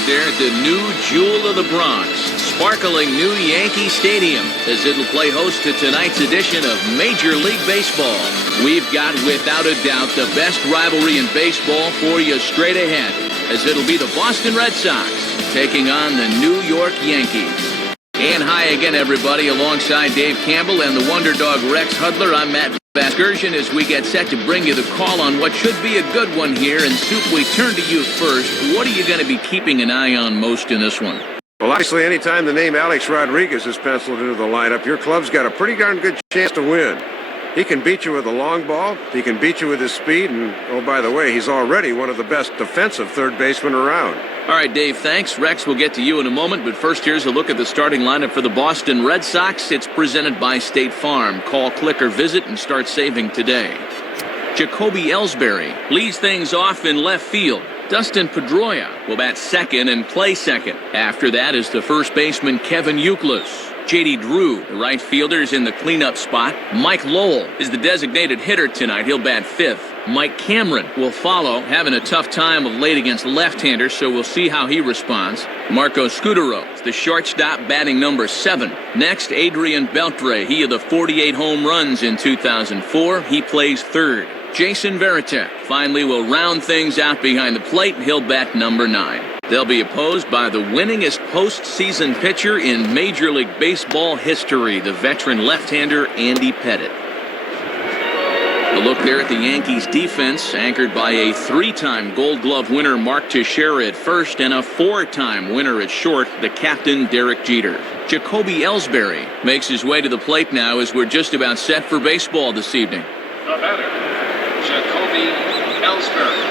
look there at the new jewel of the Bronx, sparkling new Yankee Stadium, as it'll play host to tonight's edition of Major League Baseball. We've got, without a doubt, the best rivalry in baseball for you straight ahead, as it'll be the Boston Red Sox taking on the New York Yankees. And hi again, everybody, alongside Dave Campbell and the Wonder Dog Rex Hudler. I'm Matt Vasgersian as we get set to bring you the call on what should be a good one here. And Soup, we turn to you first. What are you going to be keeping an eye on most in this one? Well, obviously, anytime the name Alex Rodriguez is penciled into the lineup, your club's got a pretty darn good chance to win. He can beat you with a long ball, he can beat you with his speed, and, oh, by the way, he's already one of the best defensive third basemen around. All right, Dave, thanks. Rex, we'll get to you in a moment, but first here's a look at the starting lineup for the Boston Red Sox. It's presented by State Farm. Call, click, or visit and start saving today. Jacoby Ellsbury leads things off in left field. Dustin Pedroia will bat second and play second. After that is the first baseman Kevin Youkilis. J.D. Drew, the right fielder, is in the cleanup spot. Mike Lowell is the designated hitter tonight. He'll bat fifth. Mike Cameron will follow, having a tough time of late against left-handers, so we'll see how he responds. Marco Scutaro is the shortstop, batting number 7. Next, Adrian Beltre. He of the 48 home runs in 2004. He plays third. Jason Varitek finally will round things out behind the plate. He'll bat number 9. They'll be opposed by the winningest postseason pitcher in Major League Baseball history, the veteran left-hander Andy Pettitte. A look there at the Yankees defense, anchored by a 3-time Gold Glove winner Mark Teixeira at first and a 4-time winner at short, the captain Derek Jeter. Jacoby Ellsbury makes his way to the plate now as we're just about set for baseball this evening. The batter, Jacoby Ellsbury.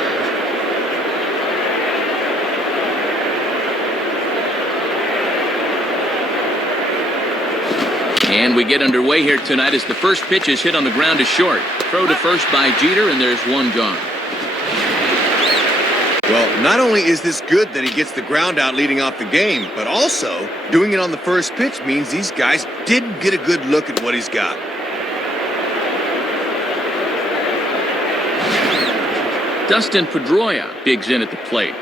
And we get underway here tonight as the first pitch is hit on the ground to short. Throw to first by Jeter, and there's one gone. Well, not only is this good that he gets the ground out leading off the game, but also doing it on the first pitch means these guys didn't get a good look at what he's got. Dustin Pedroia digs in at the plate.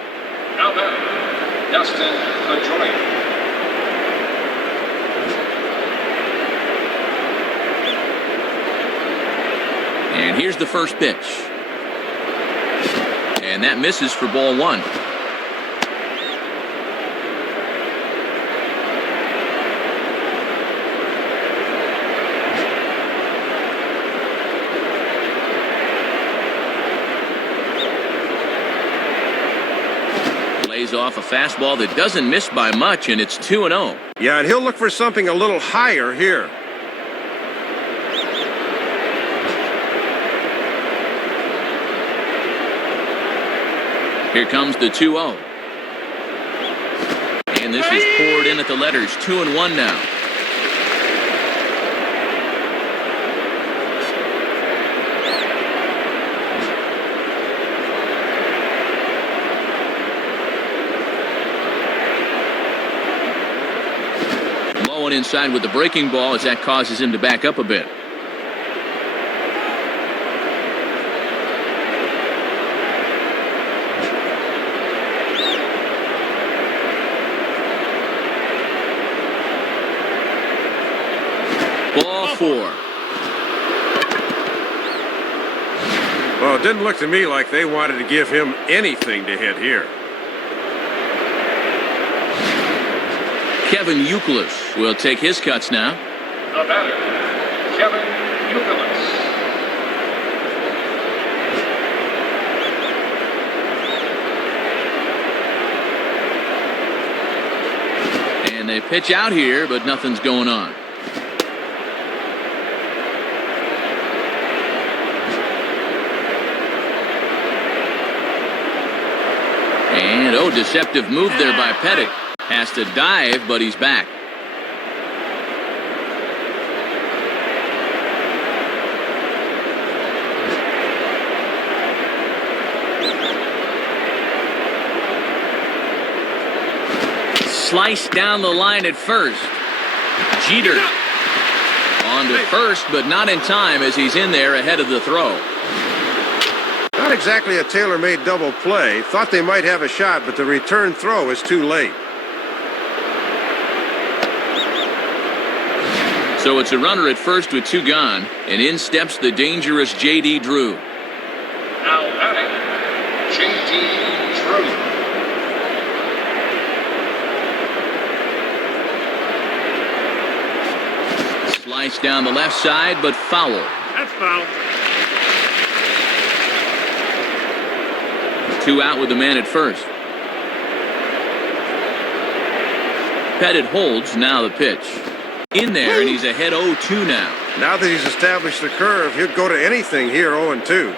Now batter, Dustin Pedroia. And here's the first pitch. And that misses for ball 1. Lays off a fastball that doesn't miss by much, and it's 2-0. Yeah, and he'll look for something a little higher here. Here comes the 2-0. And this is poured in at the letters. 2-1 now. Low and inside with the breaking ball as that causes him to back up a bit. Ball 4. Well, it didn't look to me like they wanted to give him anything to hit here. Kevin Youkilis will take his cuts now. The batter, Kevin Youkilis. And they pitch out here, but nothing's going on. And, oh, deceptive move there by Pettitte. Has to dive, but he's back. Sliced down the line at first. Jeter on to first, but not in time as he's in there ahead of the throw. Not exactly a tailor-made double play. Thought they might have a shot, but the return throw is too late. So it's a runner at first with 2 gone, and in steps the dangerous J.D. Drew. Now batting, J.D. Drew. Slice down the left side, but foul. That's foul. 2 out with the man at first. Pettit holds, now the pitch. In there, and he's ahead 0-2 now. Now that he's established the curve, he'll go to anything here 0-2.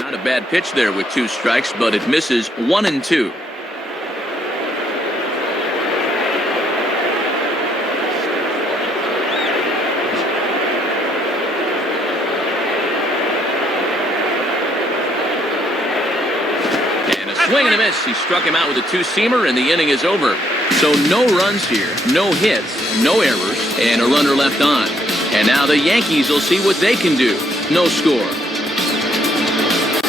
Not a bad pitch there with 2 strikes, but it misses 1-2. Swing and a miss. He struck him out with a 2-seamer, and the inning is over. So no runs here, no hits, no errors, and a runner left on. And now the Yankees will see what they can do. No score.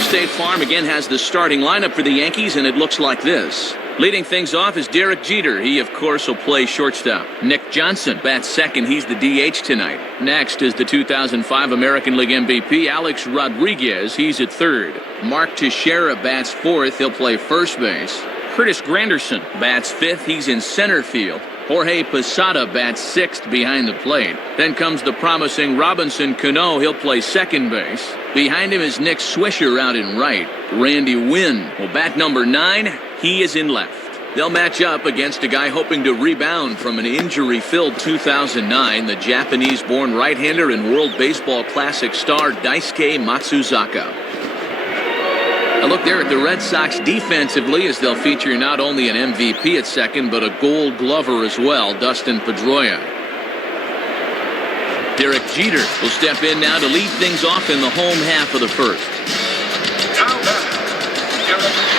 State Farm again has the starting lineup for the Yankees, and it looks like this. Leading things off is Derek Jeter. He, of course, will play shortstop. Nick Johnson bats second. He's the DH tonight. Next is the 2005 American League MVP, Alex Rodriguez. He's at third. Mark Teixeira bats fourth. He'll play first base. Curtis Granderson bats fifth. He's in center field. Jorge Posada bats sixth behind the plate. Then comes the promising Robinson Cano. He'll play second base. Behind him is Nick Swisher out in right. Randy Wynn will bat number 9. He is in left. They'll match up against a guy hoping to rebound from an injury-filled 2009, the Japanese-born right-hander and World Baseball Classic star Daisuke Matsuzaka. A look there at the Red Sox defensively as they'll feature not only an MVP at second, but a Gold Glover as well, Dustin Pedroia. Derek Jeter will step in now to lead things off in the home half of the first. Now batting, Derek Jeter.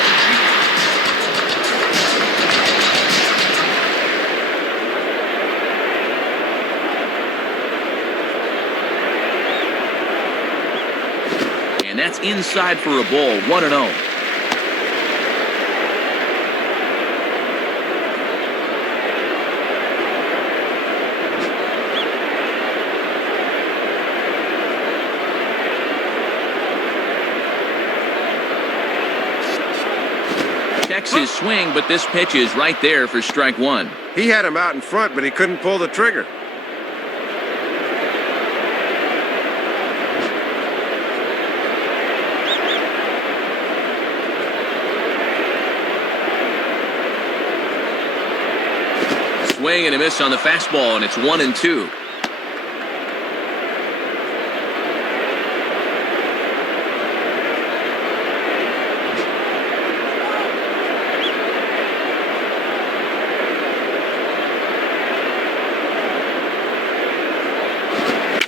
And that's inside for a ball, 1-0. Checks his swing, but this pitch is right there for strike 1. He had him out in front, but he couldn't pull the trigger. Swing and a miss on the fastball, and it's 1-2.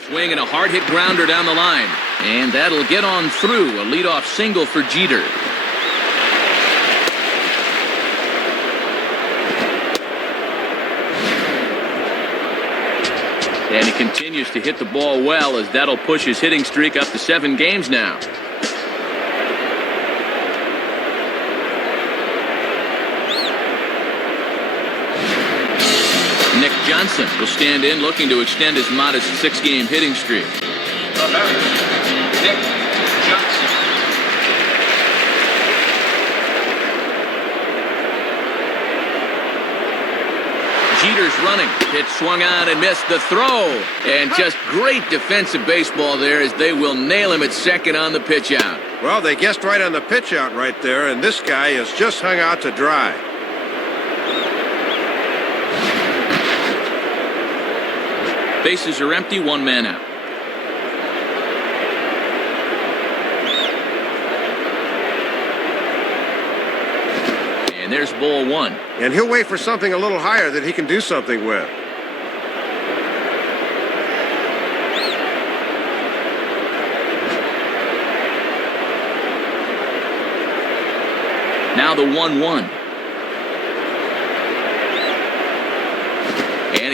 Swing and a hard hit grounder down the line, and that'll get on through. A leadoff single for Jeter. And he continues to hit the ball well as that'll push his hitting streak up to 7 games now. Nick Johnson will stand in looking to extend his modest 6-game hitting streak. The batter, Nick Johnson. Jeter's running. Pitch swung on and missed the throw. And just great defensive baseball there as they will nail him at second on the pitch out. Well, they guessed right on the pitch out right there, and this guy is just hung out to dry. Bases are empty, 1 man out. And there's ball 1. And he'll wait for something a little higher that he can do something with. Now the 1-1.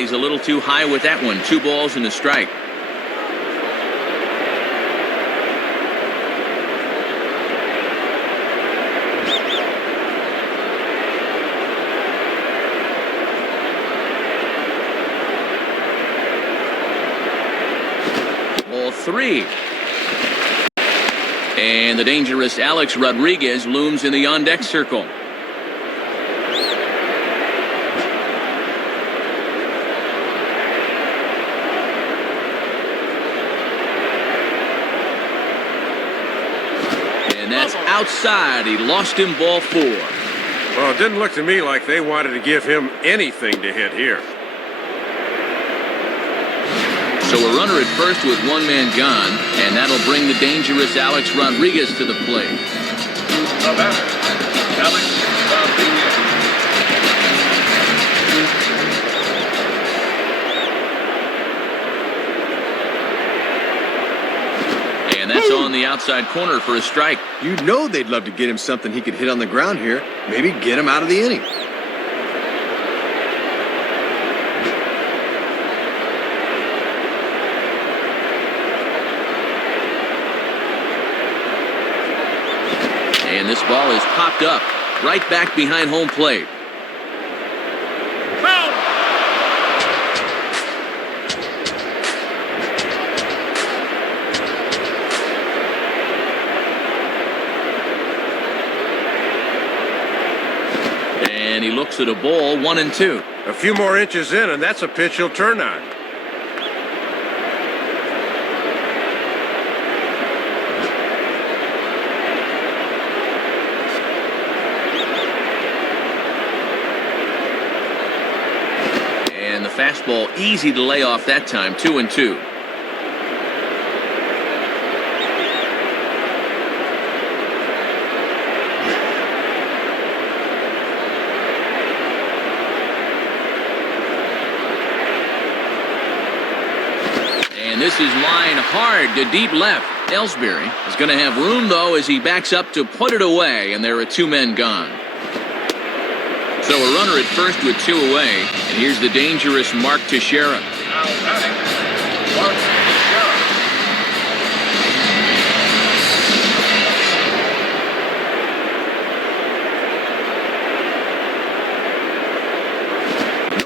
He's a little too high with that one. 2 balls and a strike. Ball 3. And the dangerous Alex Rodriguez looms in the on-deck circle. And that's outside. He lost him, ball 4. Well, it didn't look to me like they wanted to give him anything to hit here. So a runner at first with 1 man gone, and that'll bring the dangerous Alex Rodriguez to the plate. The batter, Alex Rodriguez. And that's on the outside corner for a strike. You know they'd love to get him something he could hit on the ground here. Maybe get him out of the inning. And this ball is popped up right back behind home plate. Foul. And he looks at a ball, 1-2. A few more inches in, and that's a pitch he'll turn on. And the fastball easy to lay off that time, 2-2. And this is line hard to deep left. Ellsbury is going to have room, though, as he backs up to put it away, and there are 2 men gone. So a runner at first with 2 away, and here's the dangerous Mark Teixeira. Now batting, Mark Teixeira.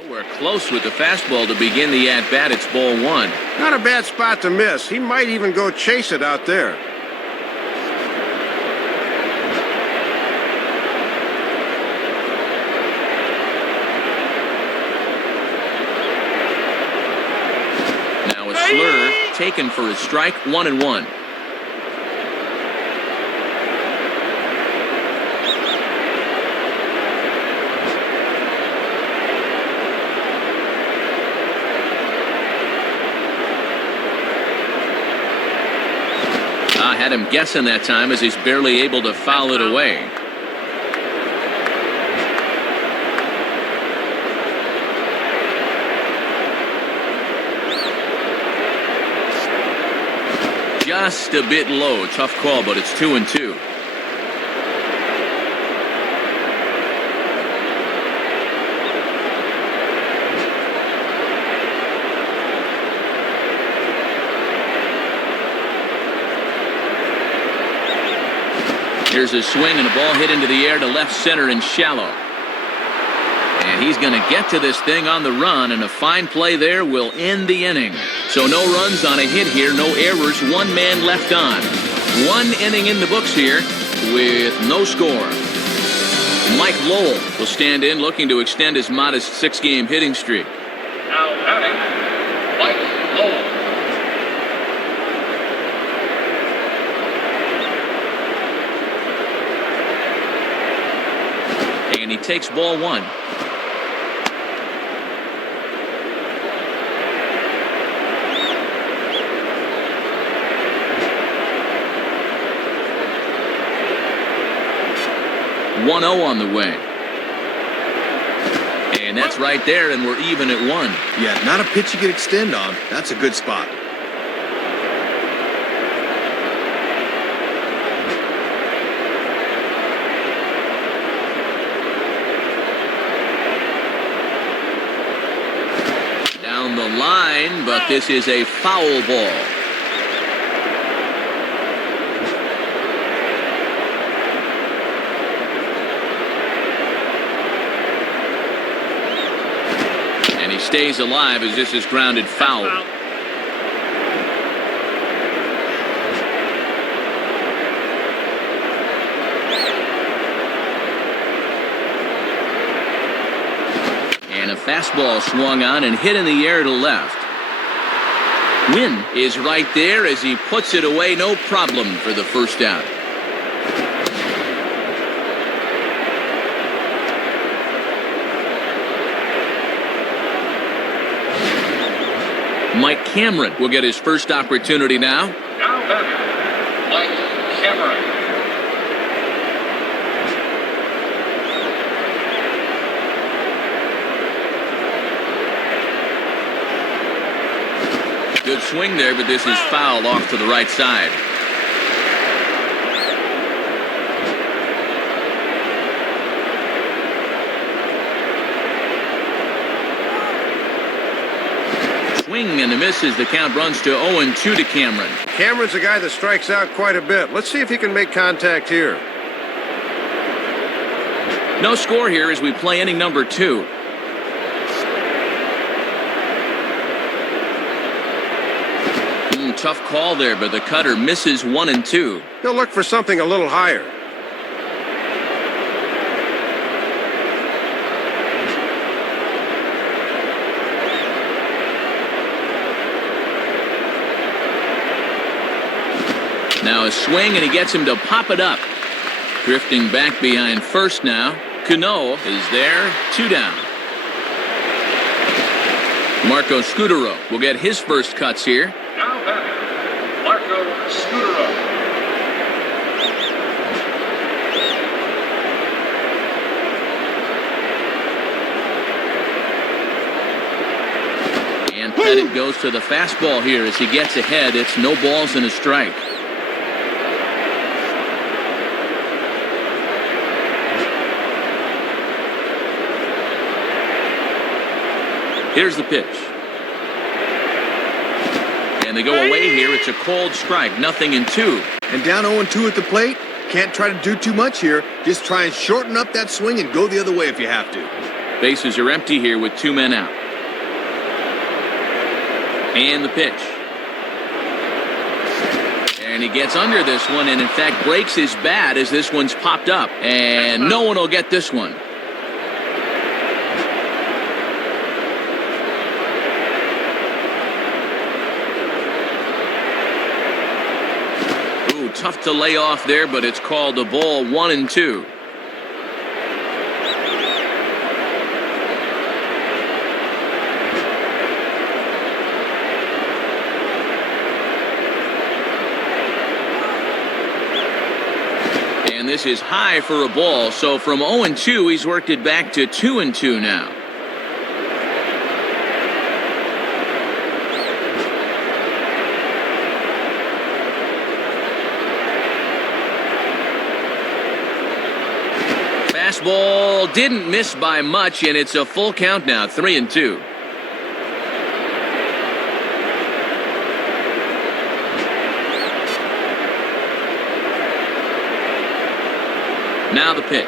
Nowhere close with the fastball to begin the at-bat. It's ball 1. Not a bad spot to miss. He might even go chase it out there. Now a slur taken for a strike, 1-1. Had him guessing that time as he's barely able to foul it away. Just a bit low. Tough call, but it's 2-2. Here's a swing and a ball hit into the air to left center and shallow. And he's going to get to this thing on the run, and a fine play there will end the inning. So no runs on a hit here, no errors, 1 man left on. 1 inning in the books here with no score. Mike Lowell will stand in looking to extend his modest 6-game hitting streak. Now batting, Mike Lowell. And he takes ball 1. One 0 on the way. And that's right there, and we're even at 1. Yeah, not a pitch you can extend on. That's a good spot. line, but this is a foul ball. And he stays alive as this is grounded foul. And a fastball swung on and hit in the air to left. Wynn is right there as he puts it away, no problem for the first out. Mike Cameron will get his first opportunity now. Now batting, Mike Cameron. Good swing there, but this is foul off to the right side. Swing and a miss as the count runs to 0-2 to Cameron. Cameron's a guy that strikes out quite a bit. Let's see if he can make contact here. No score here as we play inning number 2. Tough call there, but the cutter misses 1-2. He'll look for something a little higher. Now a swing, and he gets him to pop it up. Drifting back behind first now. Cano is there, 2 down. Marco Scutaro will get his first cuts here. Now batting, Marco Scutaro. And Pettit goes to the fastball here as he gets ahead. It's no balls and a strike. Here's the pitch. And they go away here. It's a cold strike, 0-2. And down 0-2 at the plate, can't try to do too much here. Just try and shorten up that swing and go the other way if you have to. Bases are empty here with 2 men out. And the pitch. And he gets under this one and in fact breaks his bat as this one's popped up. And no one will get this one. Tough to lay off there, but it's called a ball, 1-2. And this is high for a ball, so from 0-2, he's worked it back to 2-2 now. Fastball didn't miss by much, and it's a full count now, 3-2. Now the pitch.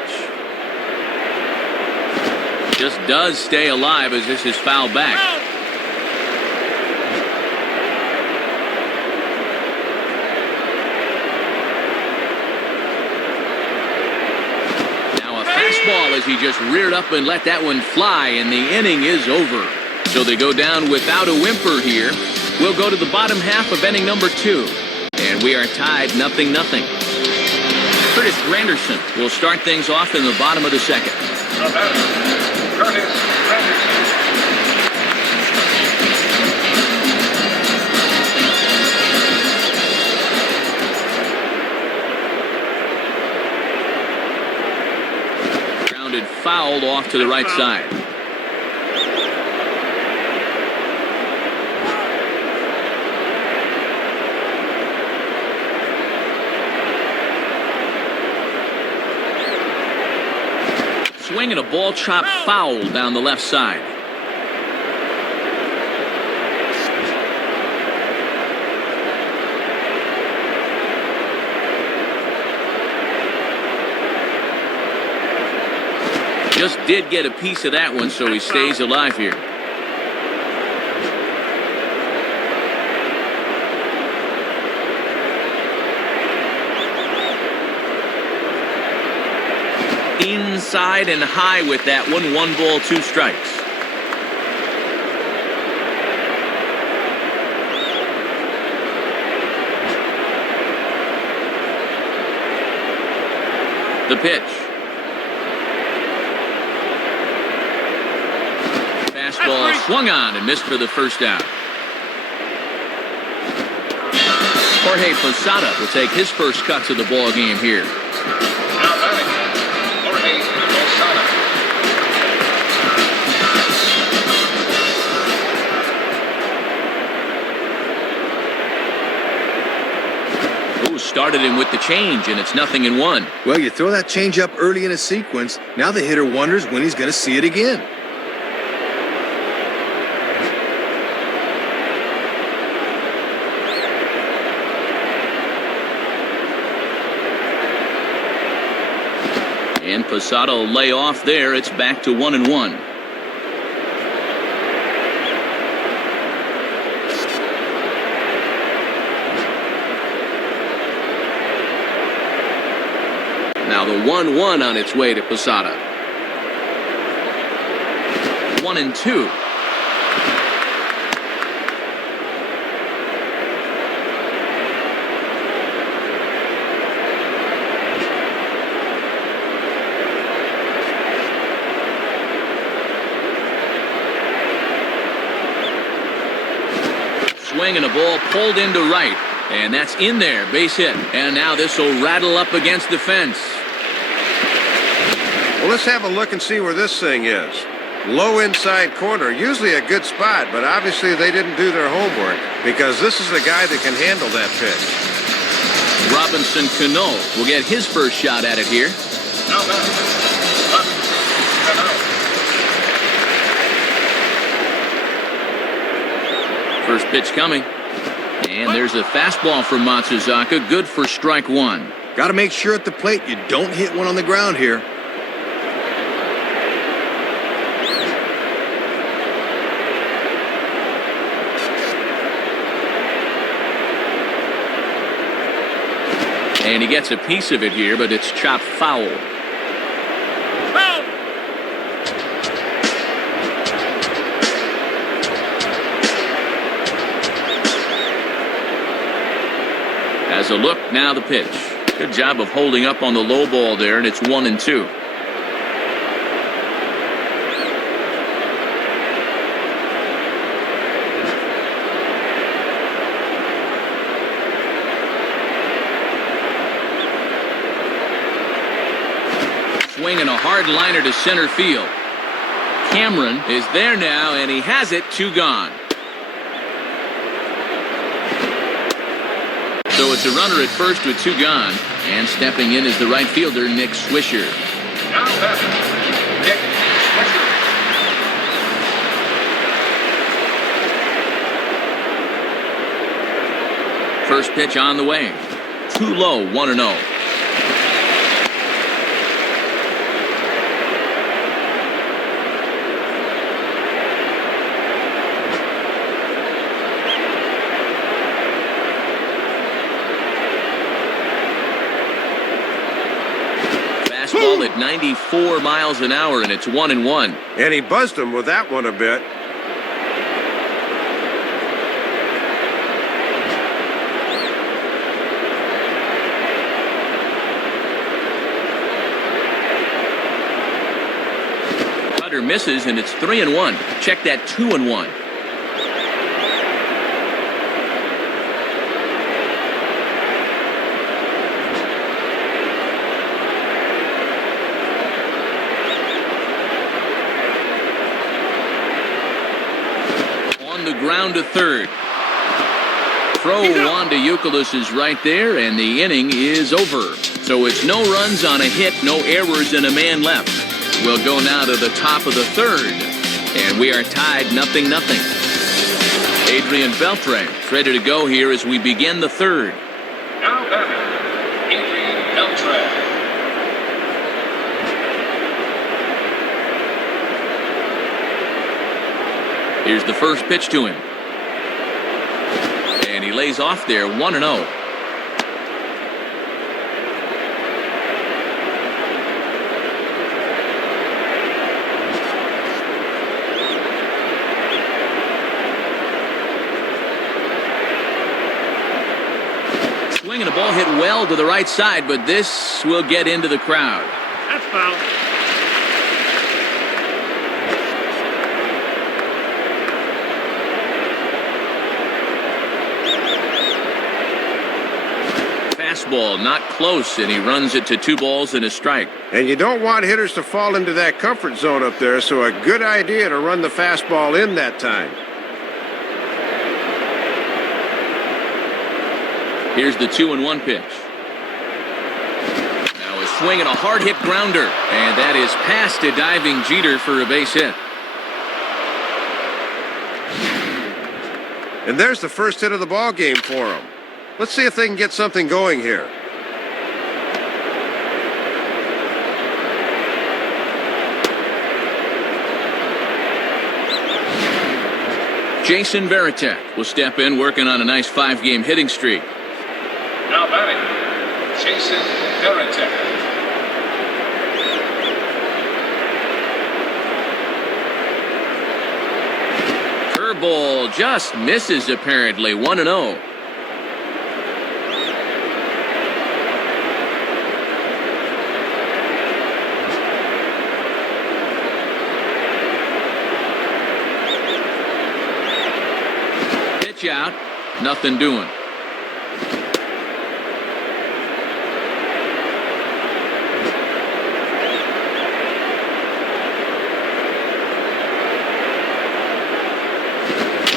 Just does stay alive as this is fouled back. Ball as he just reared up and let that one fly, and the inning is over. So they go down without a whimper here. We'll go to the bottom half of inning number 2, and we are tied 0-0. Curtis Granderson will start things off in the bottom of the second. The batter, Curtis Granderson. Fouled off to the right side. Swing and a ball chopped foul down the left side. Just did get a piece of that one, so he stays alive here. Inside and high with that one. 1 ball, 2 strikes. The pitch. Fastball swung on and missed for the first out. Jorge Posada will take his first cut to the ball game here. Now batting, Jorge Posada. Started him with the change, and it's 0-1. Well, you throw that change up early in a sequence. Now the hitter wonders when he's going to see it again. And Posada will lay off there. It's back to 1-1. Now the 1-1 on its way to Posada. 1-2. Swing and a ball pulled into right. And that's in there, base hit. And now this will rattle up against the fence. Well, let's have a look and see where this thing is. Low inside corner, usually a good spot, but obviously they didn't do their homework because this is the guy that can handle that pitch. Robinson Cano will get his first shot at it here. Now batting, Cano. First pitch coming. And there's a fastball from Matsuzaka, good for strike 1. Got to make sure at the plate you don't hit one on the ground here. And he gets a piece of it here, but it's chopped foul. As a look, now the pitch. Good job of holding up on the low ball there, and it's 1-2. Swinging a hard liner to center field. Cameron is there now, and he has it. 2 gone. So it's a runner at first with 2 gone. And stepping in is the right fielder, Nick Swisher. Now batting, Nick Swisher. First pitch on the way. Too low, 1-0. Fastball at 94 miles an hour, and it's 1-1. And he buzzed him with that one a bit. Cutter misses, and it's 3-1. Check that 2-1. Ground to third. Throw on to Youkilis is right there, and the inning is over. So it's no runs on a hit, no errors, and a man left. We'll go now to the top of the third, and we are tied 0-0. Adrian Beltre ready to go here as we begin the third. Now batting, Adrian Beltre. Here's the first pitch to him. And he lays off there, 1-0. Swing and a ball hit well to the right side, but this will get into the crowd. That's foul. Fastball not close, and he runs it to 2 balls and a strike. And you don't want hitters to fall into that comfort zone up there, so a good idea to run the fastball in that time. Here's the 2-1 pitch. Now a swing and a hard hit grounder, and that is past a diving Jeter for a base hit. And there's the first hit of the ball game for him. Let's see if they can get something going here. Jason Varitek will step in, working on a nice 5-game hitting streak. Now batting, Jason Varitek. Curveball just misses apparently, 1-0. Pitch out, nothing doing.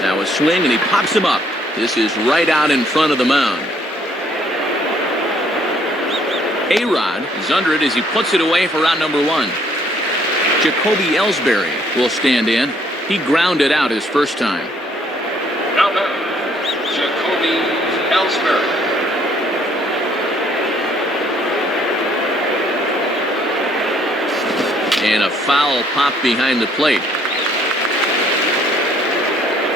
Now a swing, and he pops him up. This is right out in front of the mound. A-Rod is under it as he puts it away for out number 1. Jacoby Ellsbury will stand in. He grounded out his first time. Now batting, Jacoby Ellsbury. And a foul pop behind the plate.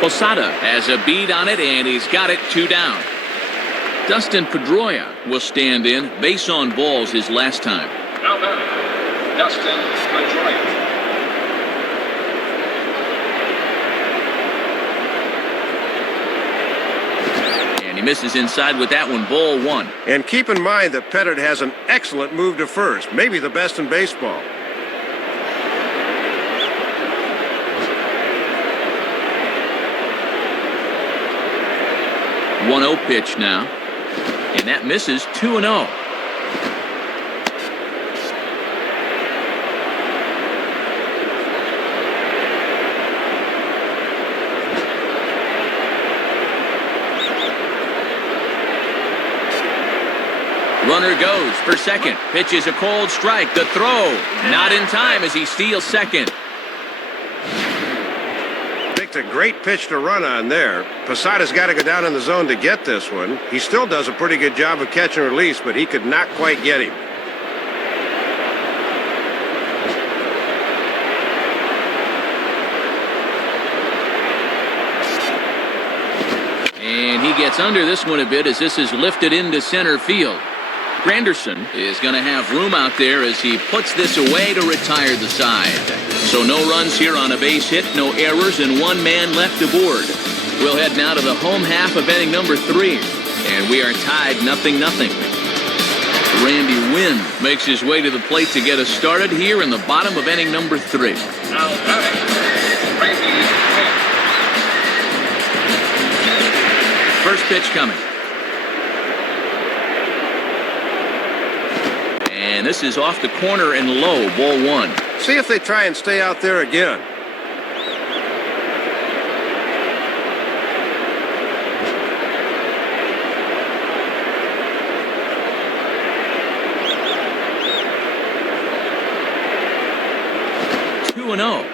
Posada has a bead on it, and he's got it 2 down. Dustin Pedroia will stand in. Base on balls his last time. Now batting, Dustin Pedroia. And he misses inside with that one, ball 1. And keep in mind that Pettit has an excellent move to first, maybe the best in baseball. 1-0 pitch now. And that misses, 2-0. Runner goes for second. Pitch is a cold strike. The throw not in time as he steals second. Picked a great pitch to run on there. Posada's got to go down in the zone to get this one. He still does a pretty good job of catch and release, but he could not quite get him. And he gets under this one a bit as this is lifted into center field. Granderson is going to have room out there as he puts this away to retire the side. So no runs here on a base hit, no errors, and 1 man left aboard. We'll head now to the home half of inning number 3, and we are tied 0-0. Randy Wynn makes his way to the plate to get us started here in the bottom of inning number 3. Now batting, Randy Wynn. First pitch coming. And this is off the corner and low, ball 1. See if they try and stay out there again. Two and 0.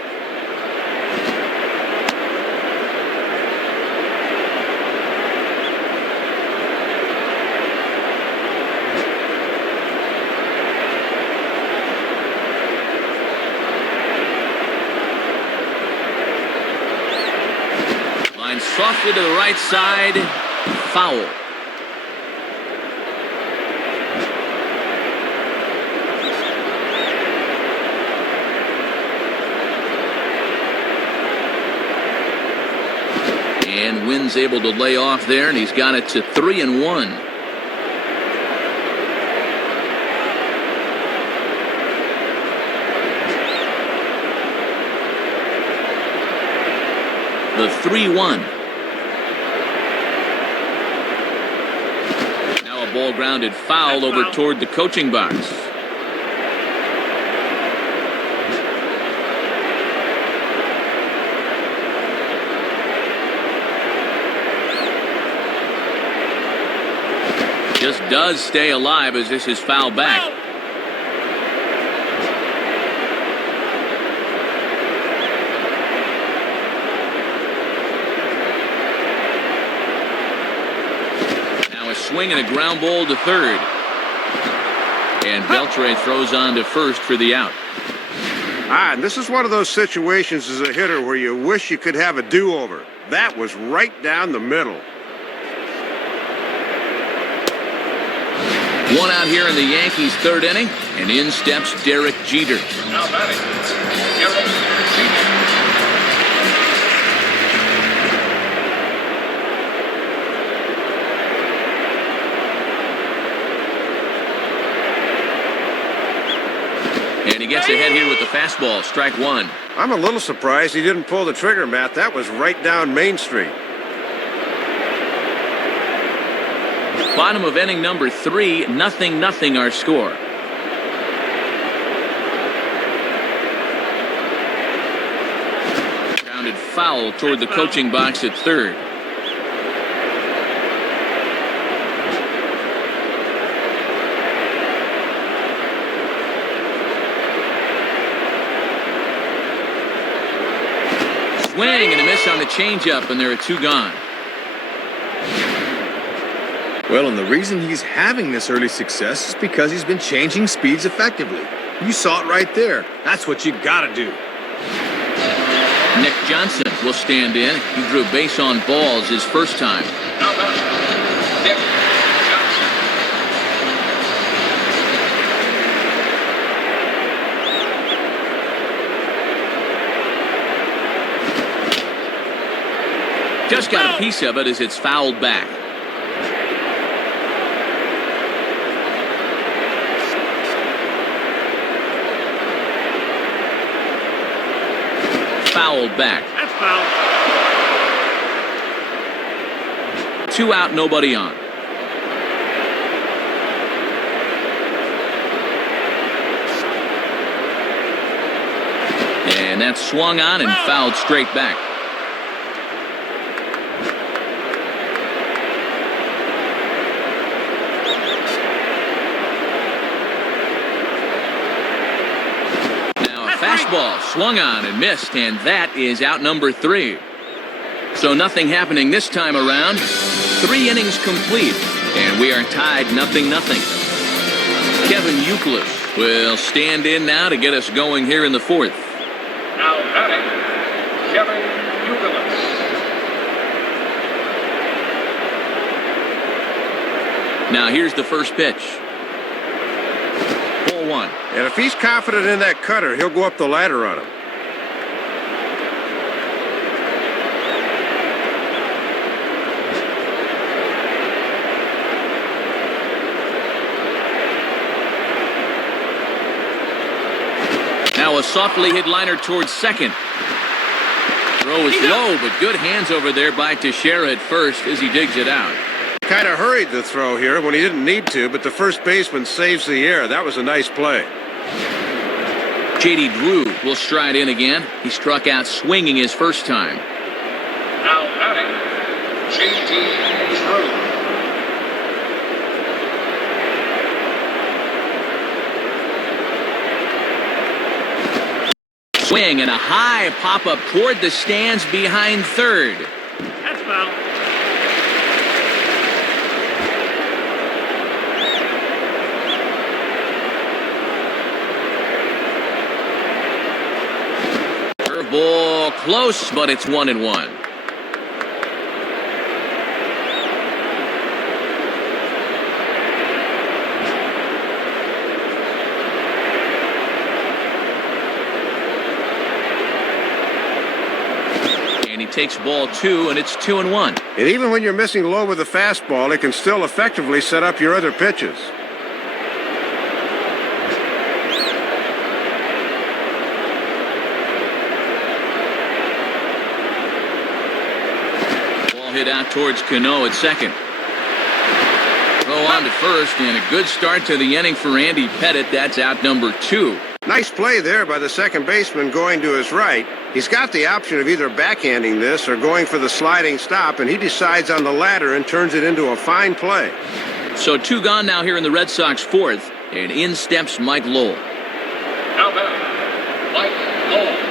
softly to the right side. Foul. And Wynn's able to lay off there, and he's got it to 3-1. The 3-1. Now a ball grounded foul over toward the coaching box. Just does stay alive as this is fouled back. Now a swing and a ground ball to third. And Beltre throws on to first for the out. And this is one of those situations as a hitter where you wish you could have a do-over. That was right down the middle. One out here in the Yankees' third inning, and in steps Derek Jeter. Now batting, Derek Jeter. And he gets ahead here with the fastball, strike one. I'm a little surprised he didn't pull the trigger, Matt. That was right down Main Street. Bottom of inning number 3, 0-0 our score. Grounded foul toward the coaching box at third. Swing and a miss on the changeup, and there are 2 gone. Well, and the reason he's having this early success is because he's been changing speeds effectively. You saw it right there. That's what you gotta do. Nick Johnson will stand in. He drew base on balls his first time. Now batting, Nick Johnson. Just got a piece of it as it's fouled back. Fouled back. That's foul. 2 out, nobody on. And that's swung on and fouled straight back. Fastball swung on and missed, and that is out number 3. So nothing happening this time around. 3 innings complete, and we are tied 0-0. Kevin Youkilis will stand in now to get us going here in the 4th. Now batting, Kevin Youkilis. Now here's the first pitch. Ball 1. And if he's confident in that cutter, he'll go up the ladder on him. Now a softly hit liner towards second. Throw is low, but good hands over there by Teixeira at first as he digs it out. Kind of hurried the throw here when he didn't need to, but the first baseman saves the air. That was a nice play. J.D. Drew will stride in again. He struck out swinging his first time. Now batting, J.D. Drew. Swing and a high pop-up toward the stands behind third. That's foul. Ball close, but it's 1-1. And he takes ball 2, and it's 2-1. And even when you're missing low with a fastball, it can still effectively set up your other pitches. Ball hit out towards Cano at second. Throw on to first, and a good start to the inning for Andy Pettit. That's out number 2. Nice play there by the second baseman going to his right. He's got the option of either backhanding this or going for the sliding stop, and he decides on the latter and turns it into a fine play. So 2 gone now here in the Red Sox 4th, and in steps Mike Lowell. Now batting, Mike Lowell.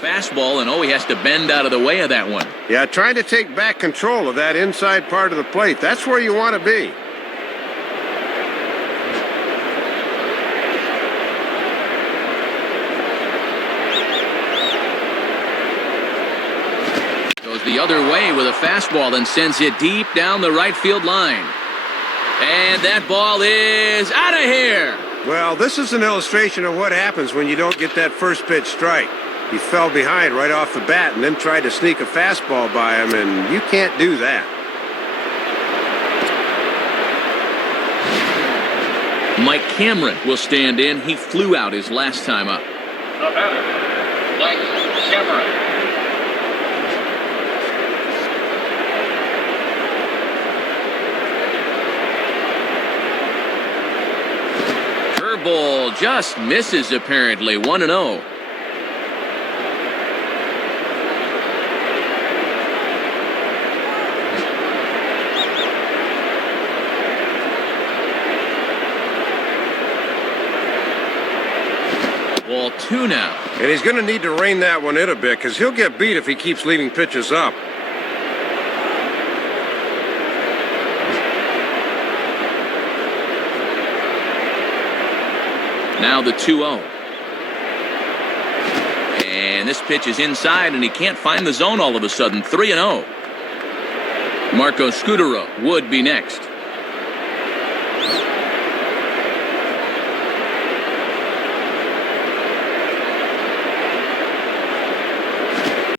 Fastball, and he has to bend out of the way of that one. Yeah, trying to take back control of that inside part of the plate. That's where you want to be. Goes the other way with a fastball and sends it deep down the right field line. And that ball is out of here. Well, this is an illustration of what happens when you don't get that first pitch strike. He fell behind right off the bat and then tried to sneak a fastball by him, and you can't do that. Mike Cameron will stand in. He flew out his last time up. The batter, Mike Cameron. Curveball just misses apparently. 1-0. Ball 2 now. And he's going to need to rein that one in a bit because he'll get beat if he keeps leaving pitches up. Now the 2-0. And this pitch is inside, and he can't find the zone all of a sudden. 3-0. Marco Scutaro would be next.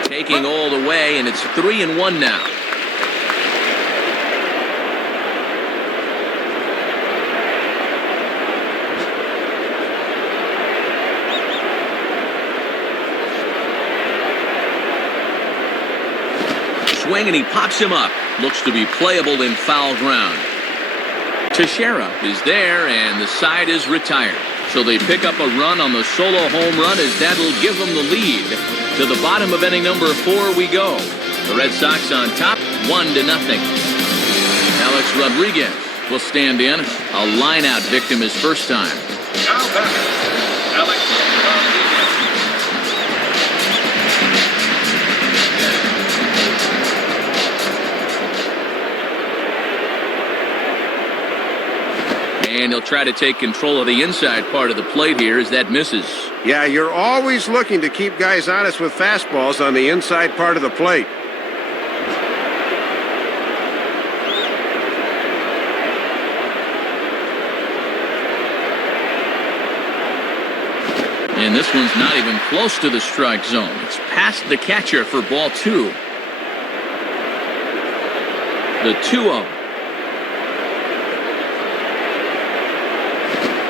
Taking all the way, and it's 3-1 now. Swing, and he pops him up. Looks to be playable in foul ground. Teixeira is there, and the side is retired. So they pick up a run on the solo home run as that'll give them the lead. To the bottom of inning number 4 we go. The Red Sox on top, 1-0. Alex Rodriguez will stand in. A line-out victim his first time. Now batting, Alex Rodriguez. And he'll try to take control of the inside part of the plate here as that misses. Yeah, you're always looking to keep guys honest with fastballs on the inside part of the plate. And this one's not even close to the strike zone. It's past the catcher for ball 2. The 2-0.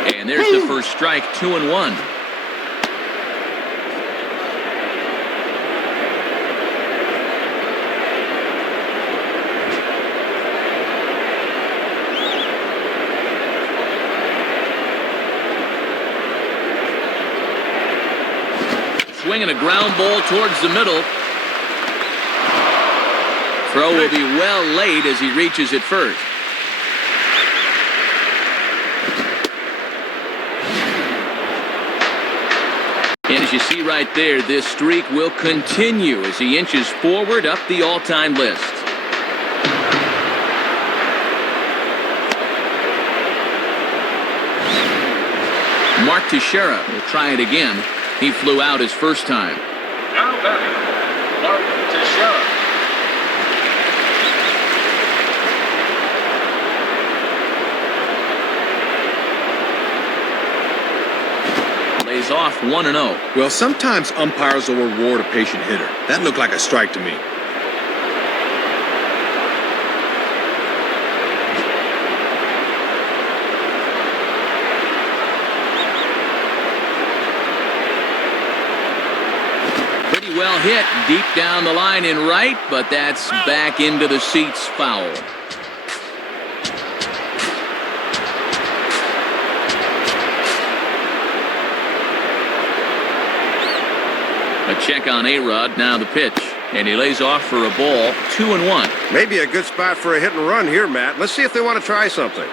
And there's the first strike, 2-1. Swinging a ground ball towards the middle. Throw will be well laid as he reaches it first. And as you see right there, this streak will continue as he inches forward up the all-time list. Mark Teixeira will try it again. He flew out his first time. Now batting, Mark Teixeira. off 1-0. Well, sometimes umpires will reward a patient hitter. That looked like a strike to me. Pretty well hit deep down the line in right, but that's back into the seats, foul. A check on A-Rod, now the pitch. And he lays off for a ball, 2-1. Maybe a good spot for a hit and run here, Matt. Let's see if they want to try something.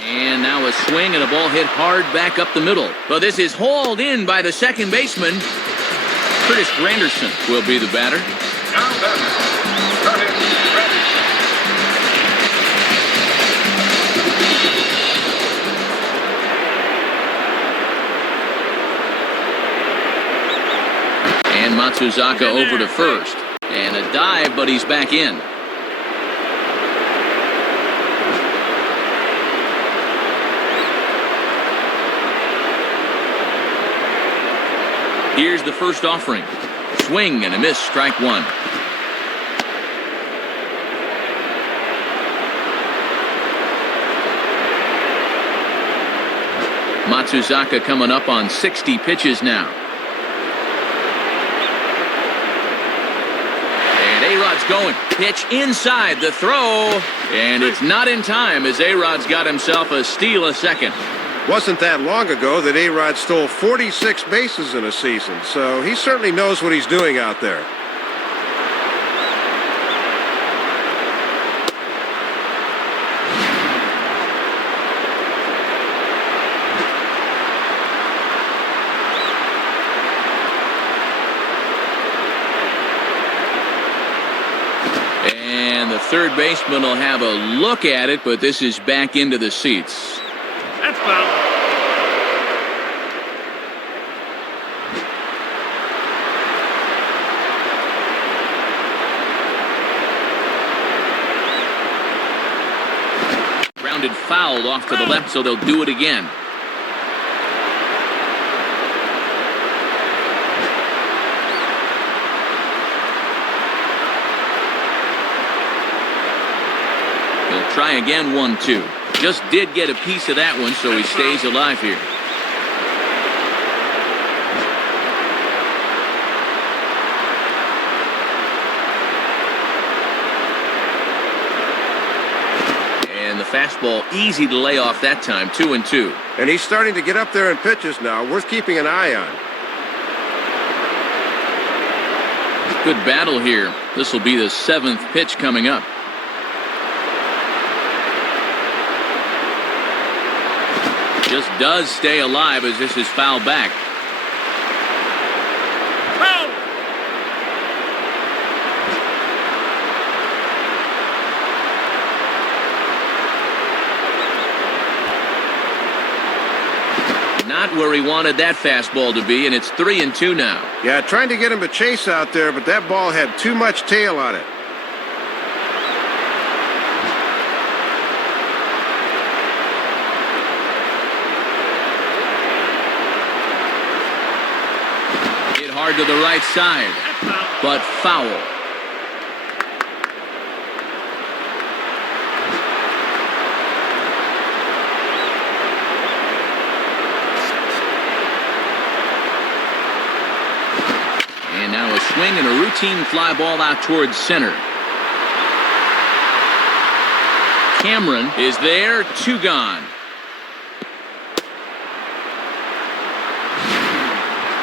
And now a swing and a ball hit hard back up the middle. But this is hauled in by the second baseman. Curtis Granderson will be the batter. Now batting, Curtis Granderson. And Matsuzaka over to first. And a dive, but he's back in. Here's the first offering. Swing and a miss, strike one. Matsuzaka coming up on 60 pitches now. And A-Rod's going. Pitch inside the throw. And it's not in time as A-Rod's got himself a steal a second. Wasn't that long ago that A-Rod stole 46 bases in a season, so he certainly knows what he's doing out there. And the third baseman will have a look at it, but this is back into the seats. That's foul. Grounded foul off to the left, so they'll do it again. They'll try again, 1-2. Just did get a piece of that one, so he stays alive here. And the fastball easy to lay off that time, 2-2. And he's starting to get up there in pitches now, worth keeping an eye on. Good battle here. This will be the 7th pitch coming up. Just does stay alive as this is fouled back. Foul. Not where he wanted that fastball to be, and it's 3-2 now. Yeah, trying to get him to chase out there, but that ball had too much tail on it. Hard to the right side, but foul. And now a swing and a routine fly ball out towards center. Cameron is there, 2 gone.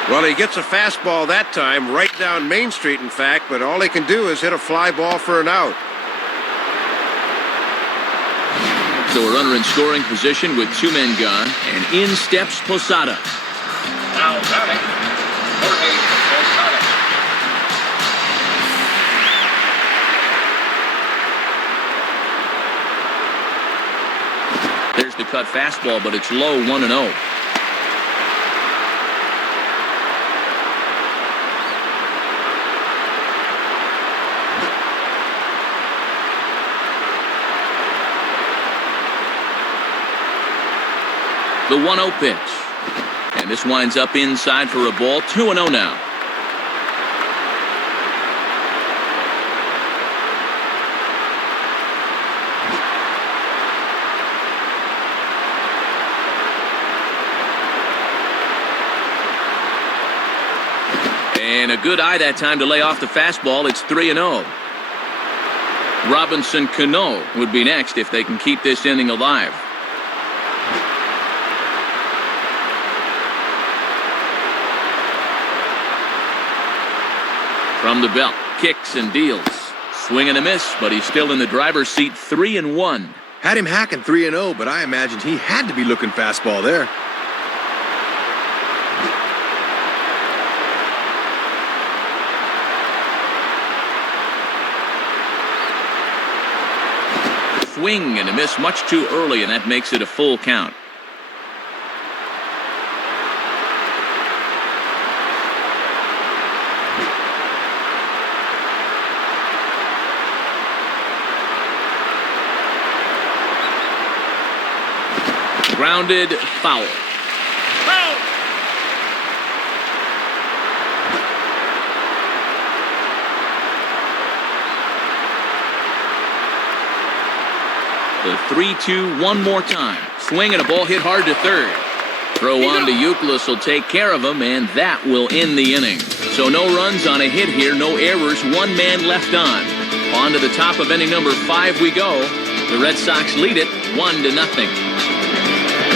Well, he gets a fastball that time, right down Main Street, in fact, but all he can do is hit a fly ball for an out. So a runner in scoring position with 2 men gone, and in steps Posada. Now batting, Jorge Posada. There's the cut fastball, but it's low, 1-0. The 1-0 pitch. And this winds up inside for a ball. 2-0 now. And a good eye that time to lay off the fastball. It's 3-0. Robinson Cano would be next if they can keep this inning alive. From the belt, kicks and deals. Swing and a miss, but he's still in the driver's seat. 3-1. Had him hacking 3-0, but I imagined he had to be looking fastball there. Swing and a miss much too early, and that makes it a full count. Grounded, foul. Foul. The 3-2 one more time. Swing and a ball hit hard to third. Throw on to Youkilis will take care of him, and that will end the inning. So no runs on a hit here, no errors, one man left on. On to the top of inning number 5 we go. The Red Sox lead it 1-0.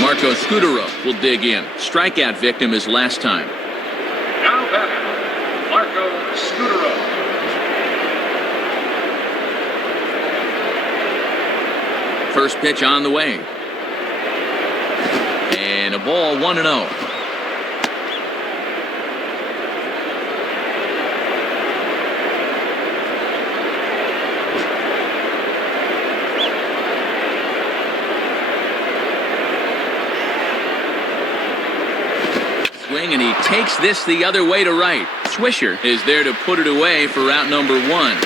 Marco Scutaro will dig in. Strikeout victim his last time. Now batting, Marco Scutaro. First pitch on the way. And a ball 1-0. And he takes this the other way to right. Swisher is there to put it away for out number 1.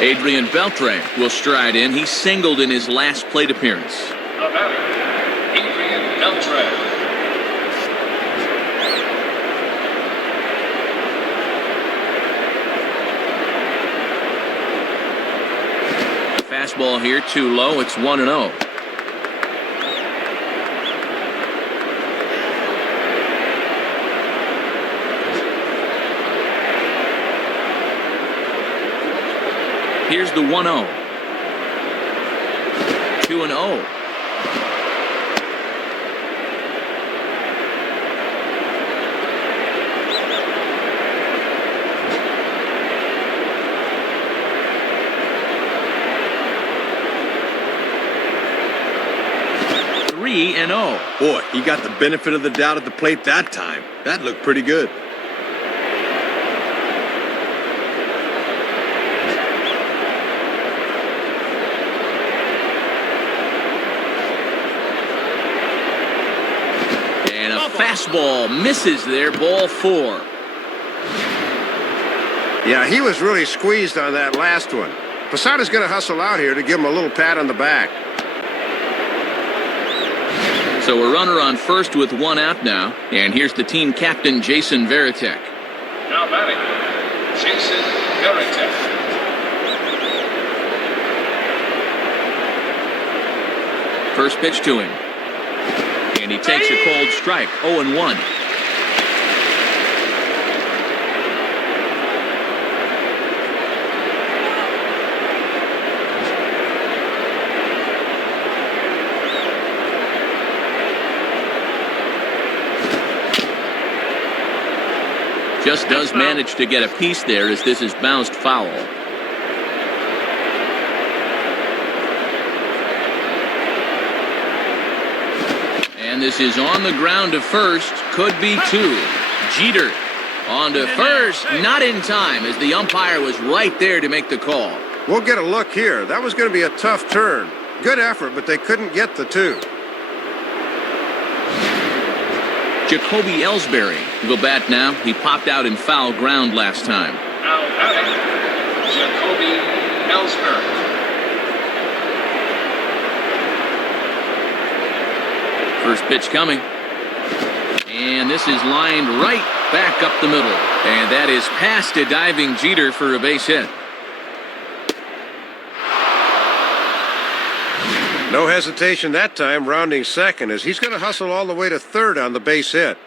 Adrian Beltre will stride in. He singled in his last plate appearance. The batter, Adrian Beltre. Fastball here too low. It's 1-0. Here's the 1-0. 2-0. Boy, he got the benefit of the doubt at the plate that time. That looked pretty good. And a fastball misses there, ball 4. Yeah, he was really squeezed on that last one. Posada's going to hustle out here to give him a little pat on the back. So a runner on first with 1 out now. And here's the team captain, Jason Varitek. Now batting, Jason Varitek. First pitch to him. And he takes a cold strike. 0-1. Just does manage to get a piece there as this is bounced foul. And this is on the ground to first. Could be 2. Jeter on to first. Not in time as the umpire was right there to make the call. We'll get a look here. That was going to be a tough turn. Good effort, but they couldn't get the 2. Jacoby Ellsbury Will bat now. He popped out in foul ground last time. Now batting, Jacoby Ellsbury. First pitch coming. And this is lined right back up the middle. And that is past a diving Jeter for a base hit. No hesitation that time, rounding second, as he's going to hustle all the way to third on the base hit.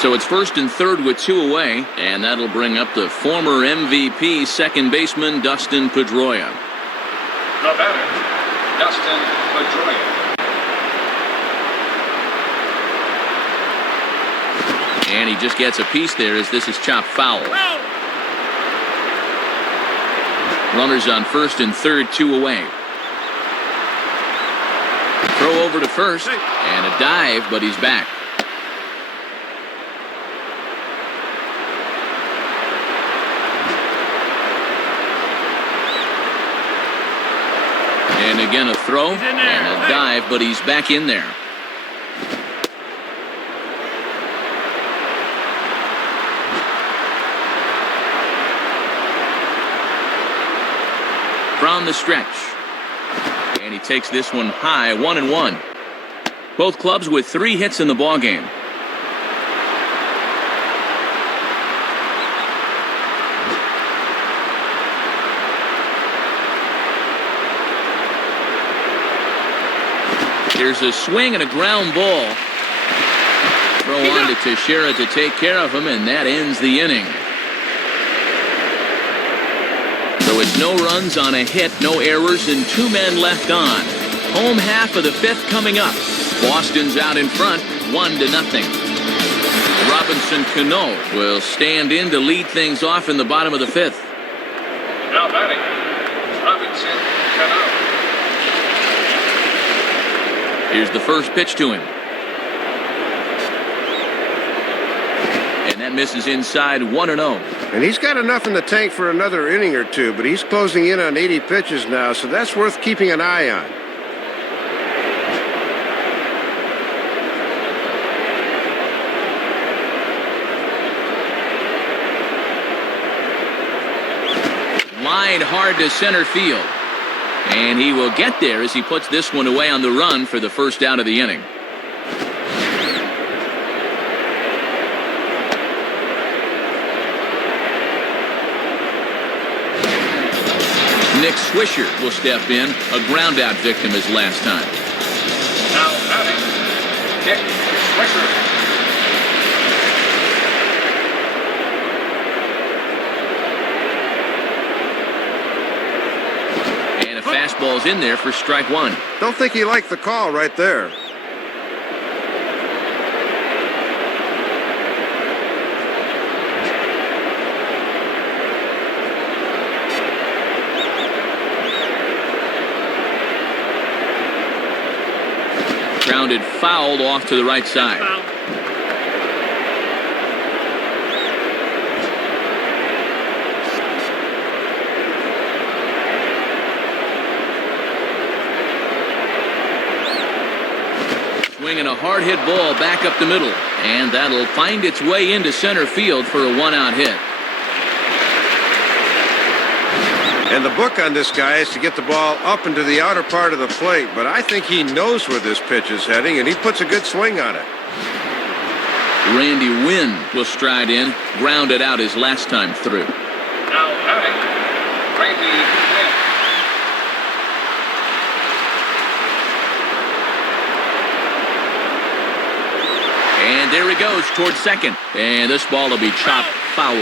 So it's first and third with 2 away, and that'll bring up the former MVP second baseman Dustin Pedroia. The batter, Dustin Pedroia. And he just gets a piece there as this is chopped foul. Runners on first and third, 2 away. Throw over to first, and a dive, but he's back. And again a throw and a dive, but he's back in there. From the stretch. And he takes this one high, 1-1. Both clubs with 3 hits in the ballgame. There's a swing and a ground ball. Throw on to Teixeira to take care of him, and that ends the inning. So it's no runs on a hit, no errors, and 2 men left on. Home half of the 5th coming up. Boston's out in front, 1-0. Robinson Cano will stand in to lead things off in the bottom of the 5th. Now batting, Robinson Cano. Here's the first pitch to him. And that misses inside, 1-0. And he's got enough in the tank for another inning or 2, but he's closing in on 80 pitches now, so that's worth keeping an eye on. Line hard to center field. And he will get there as he puts this one away on the run for the first out of the inning. Nick Swisher will step in, a ground out victim as last time. Now batting, Nick Swisher. Fastball's in there for strike 1. Don't think he liked the call right there. Grounded fouled off to the right side. Swinging a hard hit ball back up the middle, and that'll find its way into center field for a 1-out hit. And the book on this guy is to get the ball up into the outer part of the plate, but I think he knows where this pitch is heading, and he puts a good swing on it. Randy Wynn will stride in, grounded out his last time through. Now batting, Randy Wynn. And there he goes towards second. And this ball will be chopped foul.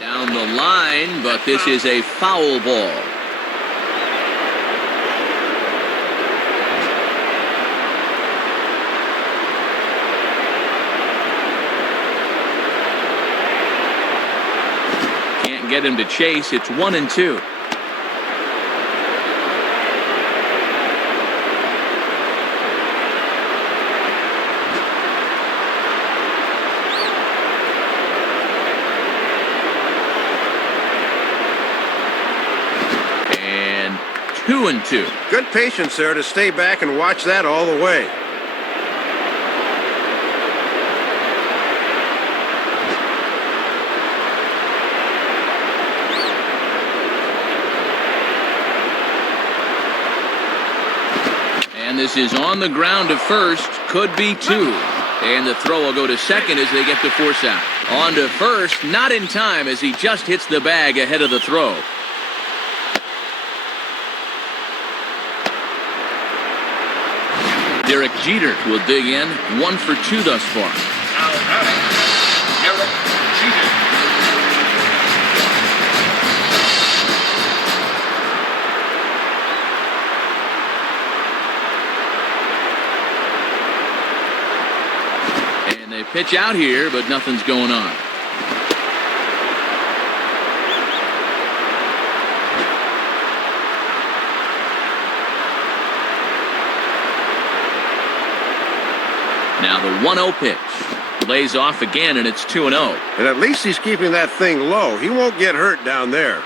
Down the line, but this is a foul ball. Get him to chase. It's 1-2. 2-2. Good patience there to stay back and watch that all the way. And this is on the ground to first. Could be 2. And the throw will go to second as they get the force out. On to first, not in time as he just hits the bag ahead of the throw. Derek Jeter will dig in, 1 for 2 thus far. Now batting, Derek Jeter. And they pitch out here, but nothing's going on. Now the 1-0 pitch. Lays off again, and it's 2-0. And at least he's keeping that thing low. He won't get hurt down there.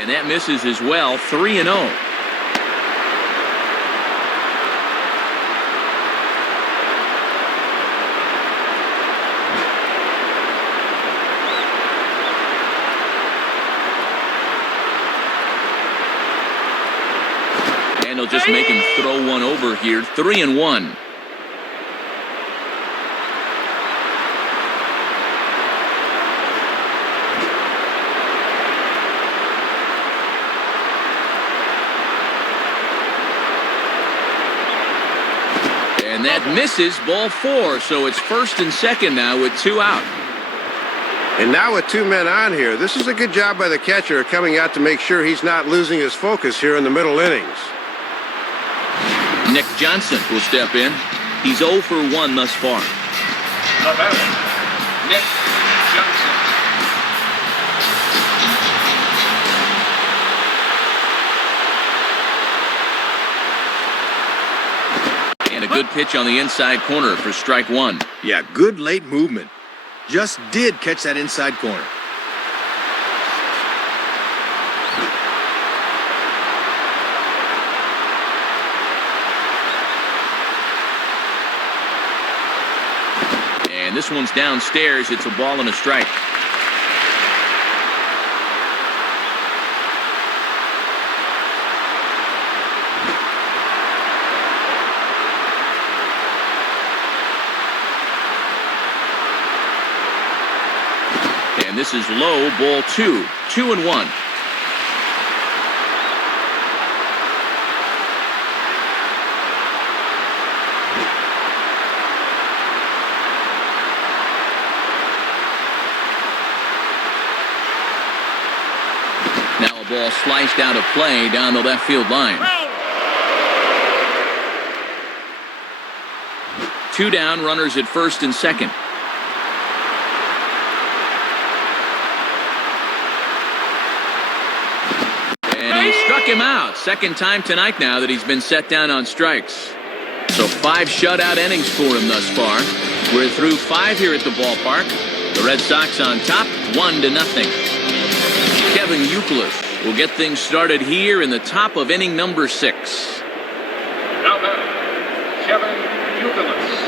And that misses as well, 3-0. And they'll just make him throw one over here, 3-1. And that misses, ball 4, so it's first and second now with 2 out. And now with 2 men on here, this is a good job by the catcher coming out to make sure he's not losing his focus here in the middle innings. Nick Johnson will step in. He's 0 for 1 thus far. The batter, Nick Johnson. And a good pitch on the inside corner for strike 1. Yeah, good late movement. Just did catch that inside corner. And this one's downstairs. It's a ball and a strike. And this is low, ball 2, 2-1. Now a ball sliced out of play down the left field line. 2 down, runners at first and second. And he struck him out. Second time tonight now that he's been set down on strikes. So 5 shutout innings for him thus far. We're through 5 here at the ballpark. The Red Sox on top, 1-0. Kevin Youkilis will get things started here in the top of inning number 6. Now batting, Kevin Youkilis.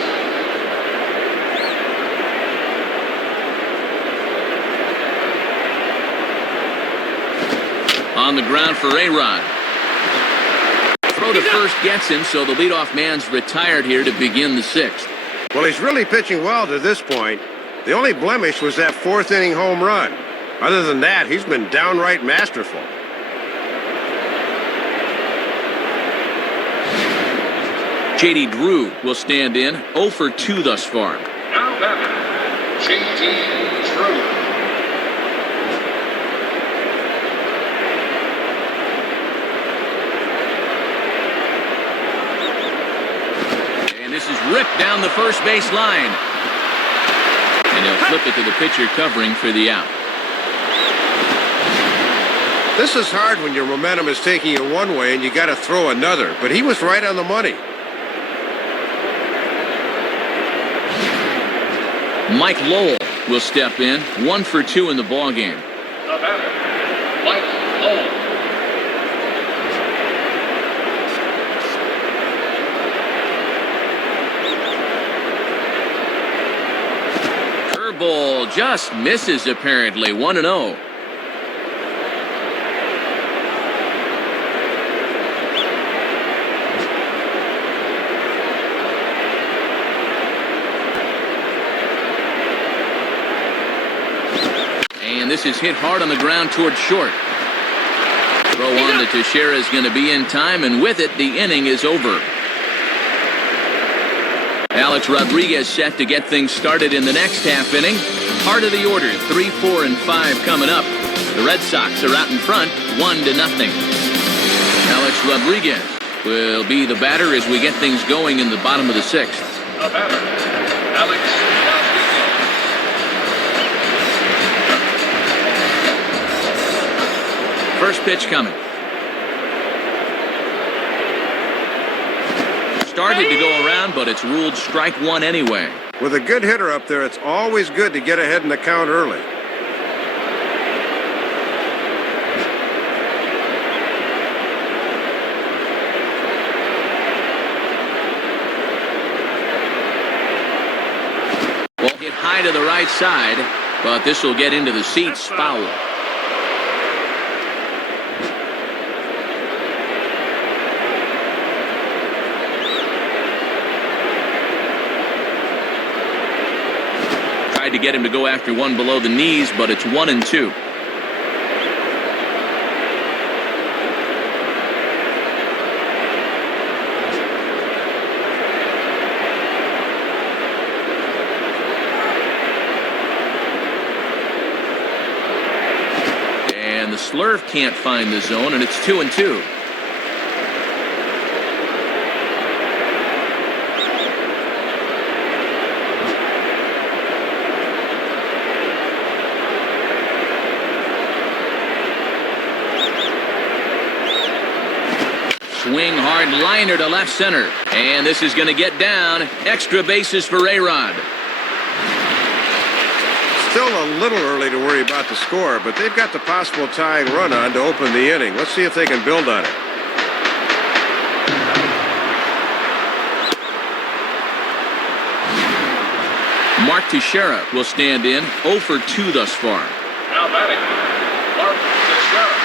On the ground for A-Rod. Throw to first gets him, so the leadoff man's retired here to begin the 6th. Well, he's really pitching well to this point. The only blemish was that 4th inning home run. Other than that, he's been downright masterful. J.D. Drew will stand in, 0 for 2 thus far. Now batting, J.D. Drew. And this is ripped down the first base line. And he'll flip it to the pitcher covering for the out. This is hard when your momentum is taking you one way and you got to throw another, but he was right on the money. Mike Lowell will step in, 1 for 2 in the ballgame. The batter, Mike Lowell. Curveball just misses apparently, 1-0. And this is hit hard on the ground toward short. Throw on to Teixeira is going to be in time, and with it, the inning is over. Alex Rodriguez set to get things started in the next half inning. Heart of the order, 3, 4, and 5 coming up. The Red Sox are out in front, 1-0. Alex Rodriguez will be the batter as we get things going in the bottom of the 6th. The batter, Alex Rodriguez. First pitch coming. Started to go around, but it's ruled strike 1 anyway. With a good hitter up there, it's always good to get ahead in the count early. Ball hit high to the right side, but this will get into the seats, foul. To get him to go after one below the knees, but it's 1-2. And the slurve can't find the zone, and it's 2-2. Swing hard liner to left center. And this is going to get down. Extra bases for A-Rod. Still a little early to worry about the score, but they've got the possible tying run on to open the inning. Let's see if they can build on it. Mark Teixeira will stand in, 0 for 2 thus far. Now batting, Mark Teixeira.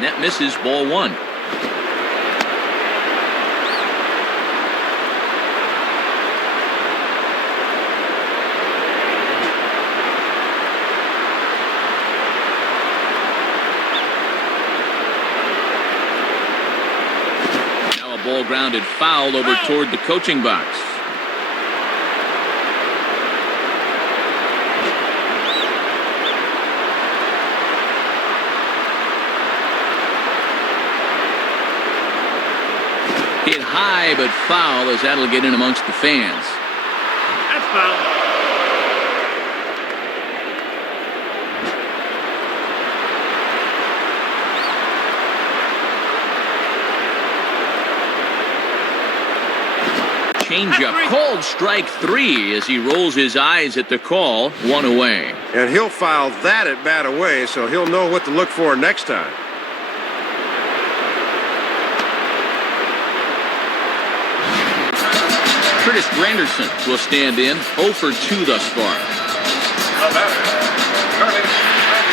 That misses, ball 1. Now a ball grounded foul over toward the coaching box. Hit high, but foul, as that'll get in amongst the fans. That's foul. Changeup, called strike 3 as he rolls his eyes at the call, 1 away. And he'll foul that at bat away, so he'll know what to look for next time. Curtis Granderson will stand in, 0 for 2 thus far. The batter, Curtis Granderson.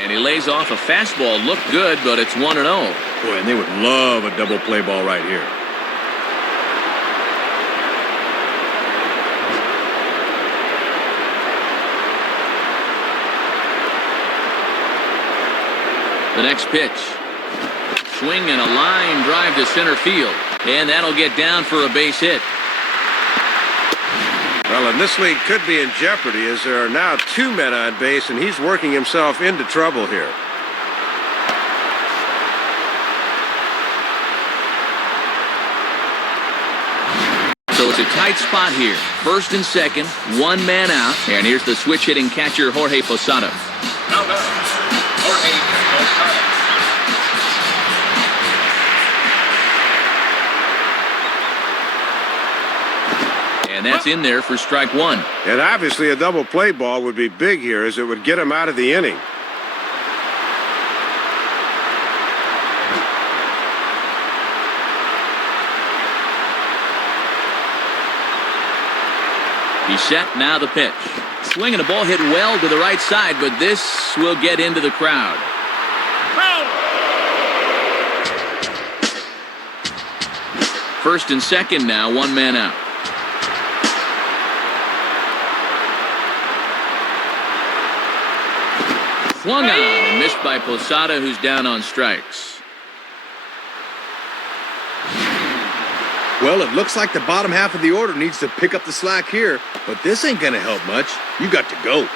And he lays off a fastball. Looked good, but it's 1-0. Boy, and they would love a double play ball right here. The next pitch. Swing and a line drive to center field. And that'll get down for a base hit. Well, and this lead could be in jeopardy as there are now 2 men on base, and he's working himself into trouble here. So it's a tight spot here. First and second, one man out. And here's the switch hitting catcher, Jorge Posada. Now batting, Jorge Posada. And that's in there for strike one. And obviously a double play ball would be big here, as it would get him out of the inning. He's set, now the pitch. Swinging a ball hit well to the right side, but this will get into the crowd. First and second now, one man out. Swung on and missed by Posada, who's down on strikes. Well, it looks like the bottom half of the order needs to pick up the slack here, but this ain't gonna help much. You got to go.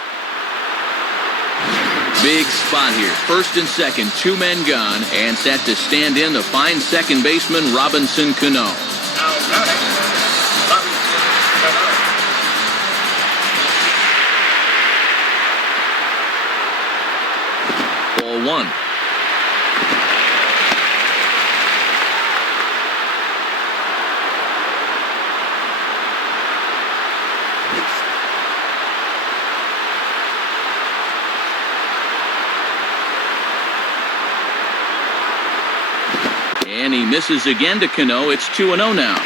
Big spot here. First and second, two men gone, and set to stand in the fine second baseman, Robinson Cano. Now batting, Robinson Cano. Ball one. And he misses again to Cano. It's 2-0 now.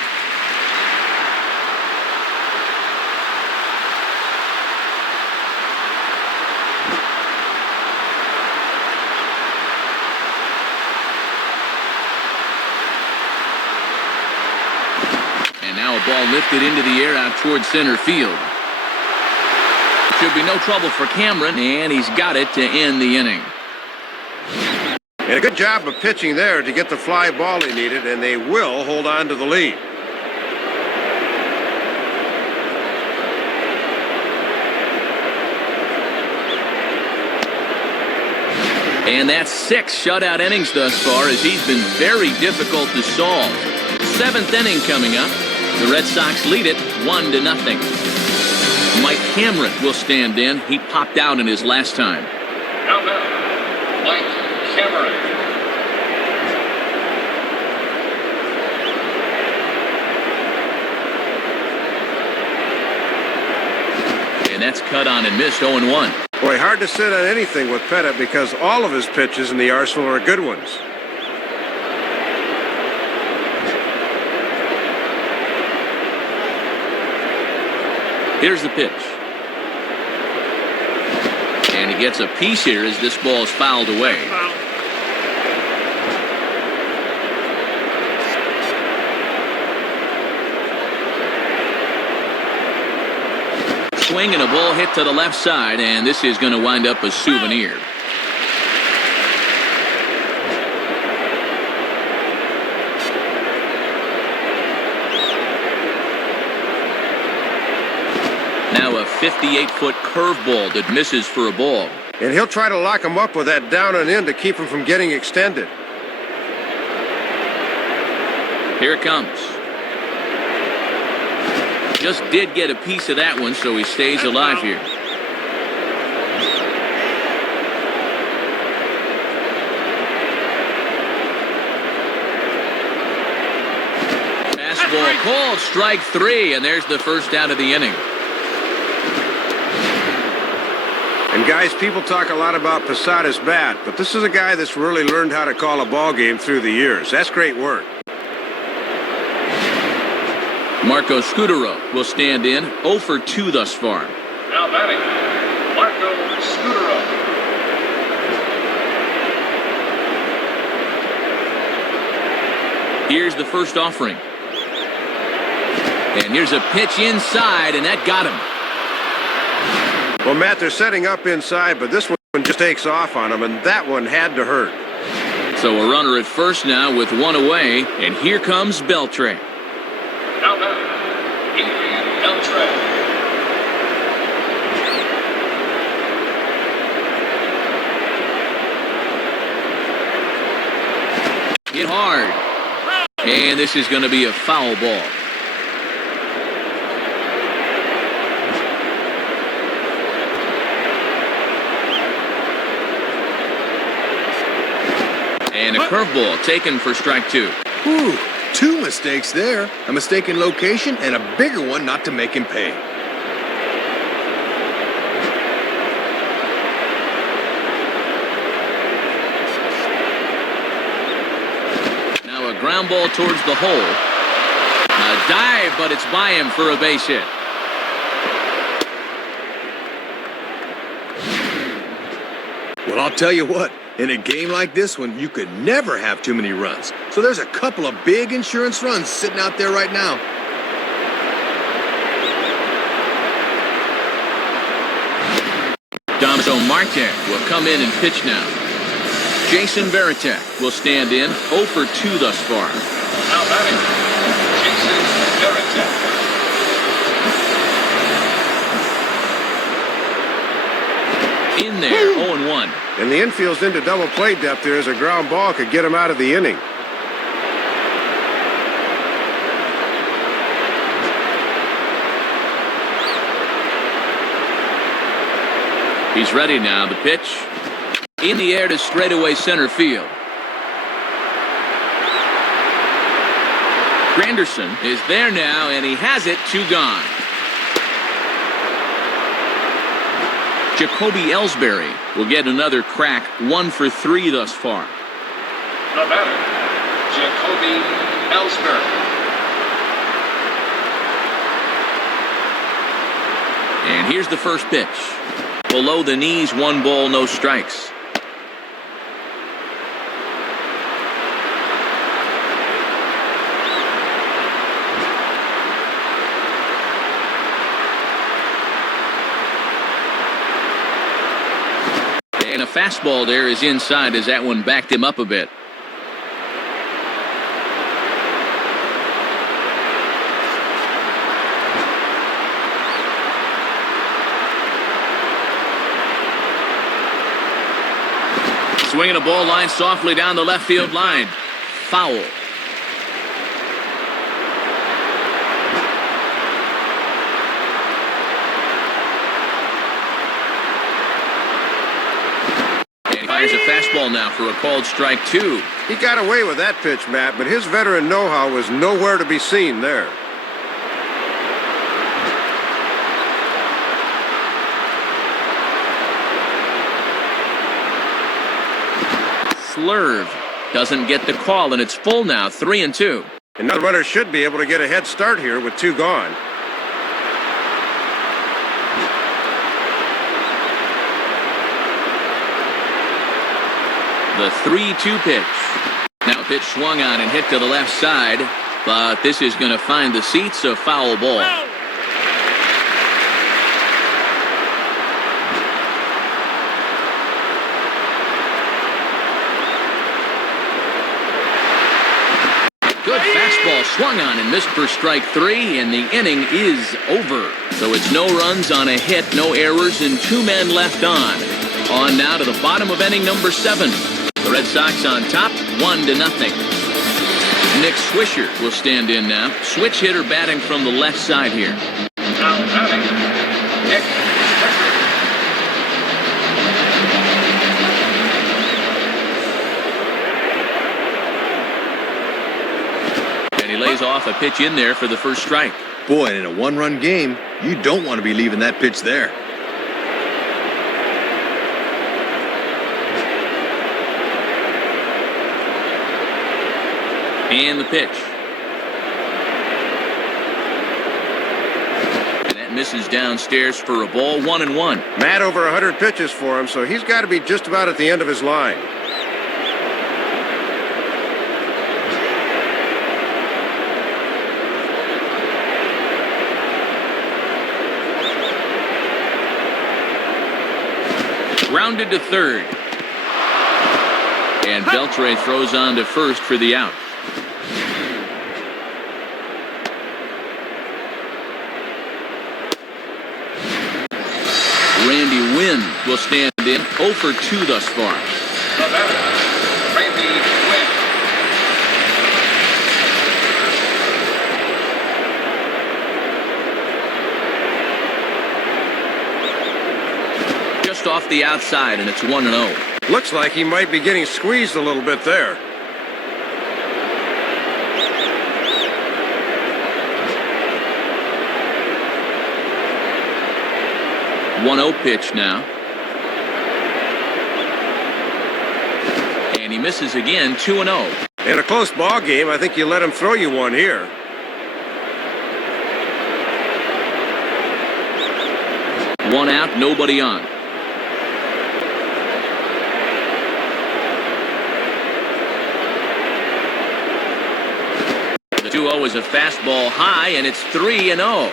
And now a ball lifted into the air out towards center field. Should be no trouble for Cameron, and he's got it to end the inning. And a good job of pitching there to get the fly ball he needed, and they will hold on to the lead. And that's 6 shutout innings thus far, as he's been very difficult to solve. 7th inning coming up. The Red Sox lead it 1-0. Mike Cameron will stand in. He popped out in his last time. Now batting, Mike Cameron. And that's cut on and missed, 0-1. Boy, hard to sit on anything with Pettit, because all of his pitches in the arsenal are good ones. Here's the pitch. And he gets a piece here as this ball is fouled away. Foul. Swing and a ball hit to the left side, and this is going to wind up a souvenir. Now a 58-foot curveball that misses for a ball. And he'll try to lock him up with that down and in to keep him from getting extended. Here it comes. Just did get a piece of that one, so he stays alive here. Fastball called, strike 3, and there's the first out of the inning. And guys, people talk a lot about Posada's bat, but this is a guy that's really learned how to call a ball game through the years. That's great work. Marco Scutaro will stand in, 0 for 2 thus far. Now batting, Marco Scutaro. Here's the first offering. And here's a pitch inside, and that got him. Well, Matt, they're setting up inside, but this one just takes off on him, and that one had to hurt. So a runner at first now with 1 away, and here comes Beltre. Now batting, Adrian Beltre. Hit hard. And this is going to be a foul ball. curveball taken for strike two. Whew, two mistakes there. A mistaken location and a bigger one not to make him pay. Now a ground ball towards the hole. A dive, but it's by him for a base hit. Well, I'll tell you what, in a game like this one, you could never have too many runs. So there's a couple of big insurance runs sitting out there right now. Damaso Marte will come in and pitch now. Jason Varitek will stand in, 0 for 2 thus far. Now batting, Jason Varitek. In there, 0-1. And the infield's into double play depth there as a ground ball could get him out of the inning. He's ready now. The pitch in the air to straightaway center field. Granderson is there now, and he has it. 2 gone. Jacoby Ellsbury will get another crack. 1 for 3 thus far. The batter, Jacoby Ellsbury. And here's the first pitch. Below the knees, 1 ball, no strikes. And a fastball there is inside as that one backed him up a bit. Swinging a ball line softly down the left field line. Foul. Fires a fastball now for a called strike 2. He got away with that pitch, Matt, but his veteran know-how was nowhere to be seen there. Slurve doesn't get the call, and it's full now, 3-2. And now the runner should be able to get a head start here with 2 gone. The 3-2 pitch. Now a pitch swung on and hit to the left side, but this is going to find the seats, a foul ball. Good fastball swung on and missed for strike 3, and the inning is over. So it's no runs on a hit, no errors, and 2 men left on. On now to the bottom of inning number 7. The Red Sox on top, 1-0. Nick Swisher will stand in now. Switch hitter batting from the left side here. Now batting, Nick And he lays off a pitch in there for the first strike. Boy, in a 1-run game, you don't want to be leaving that pitch there. And the pitch. And that misses downstairs for a ball, 1-1. Matt, over 100 pitches for him, so he's got to be just about at the end of his line. Grounded to third. And Beltre throws on to first for the out. Randy Wynn will stand in, 0 for 2 thus far. The batter, Randy Just off the outside, and it's 1-0. Looks like he might be getting squeezed a little bit there. 1-0 pitch now. And he misses again, 2-0. In a close ball game, I think you let him throw you one here. One out, nobody on. The 2-0 is a fastball high, and it's 3-0.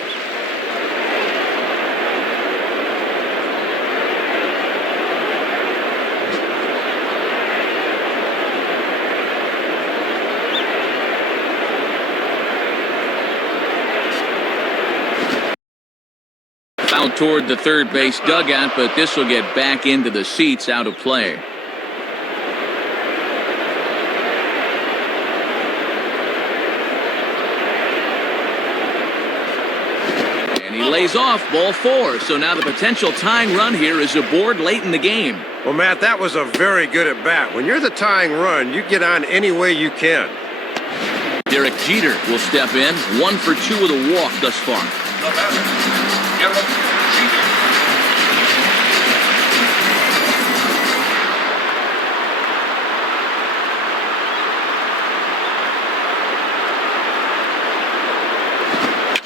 Foul toward the third base dugout, but this will get back into the seats, out of play. And he lays off, ball 4. So now the potential tying run here is aboard late in the game. Well, Matt, that was a very good at-bat. When you're the tying run, you get on any way you can. Derek Jeter will step in, 1 for 2 with a walk thus far. The batter, Derek Jeter.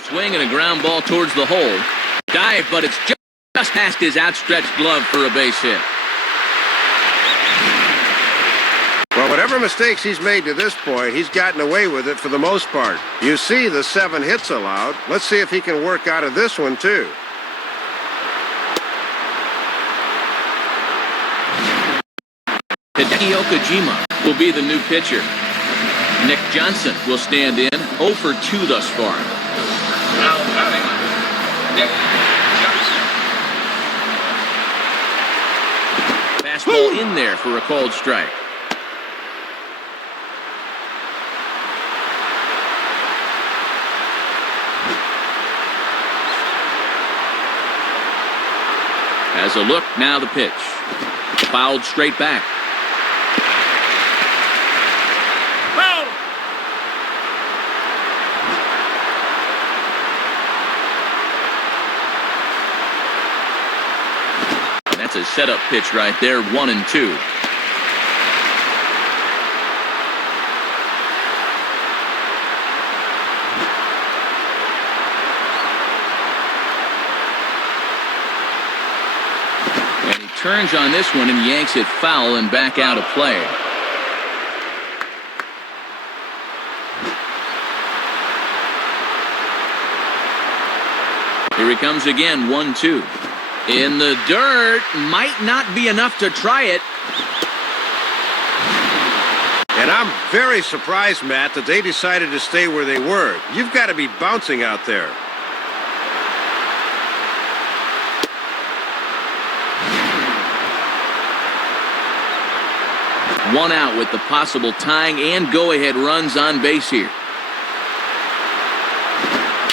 Swing and a ground ball towards the hole. Dive, but it's just past his outstretched glove for a base hit. Well, whatever mistakes he's made to this point, he's gotten away with it for the most part. You see the 7 hits allowed. Let's see if he can work out of this one, too. Hideki Okajima will be the new pitcher. Nick Johnson will stand in, 0 for 2 thus far. Now batting, Nick Johnson. Fastball in there for a called strike. As a look, now the pitch. Fouled straight back. That's a setup pitch right there, 1-2. And he turns on this one and yanks it foul and back out of play. Here he comes again, 1-2. In the dirt, might not be enough to try it. And I'm very surprised, Matt, that they decided to stay where they were. You've got to be bouncing out there. One out with the possible tying and go-ahead runs on base here.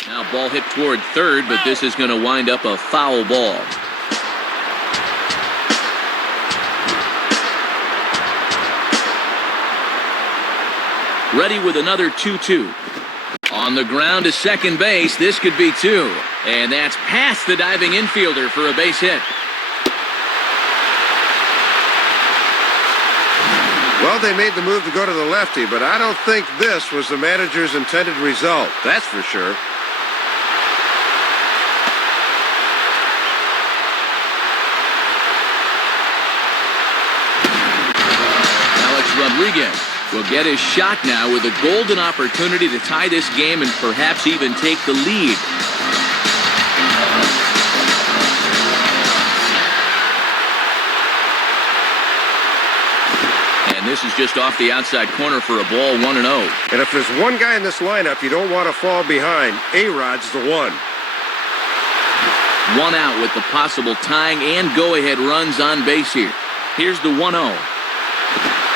Now ball hit toward third, but this is going to wind up a foul ball. Ready with another 2-2. On the ground to second base, this could be 2. And that's past the diving infielder for a base hit. Well, they made the move to go to the lefty, but I don't think this was the manager's intended result. That's for sure. Alex Rodriguez will get his shot now with a golden opportunity to tie this game and perhaps even take the lead. And this is just off the outside corner for a ball, 1-0. And if there's one guy in this lineup you don't want to fall behind, A-Rod's the one. One out with the possible tying and go-ahead runs on base here. Here's the 1-0.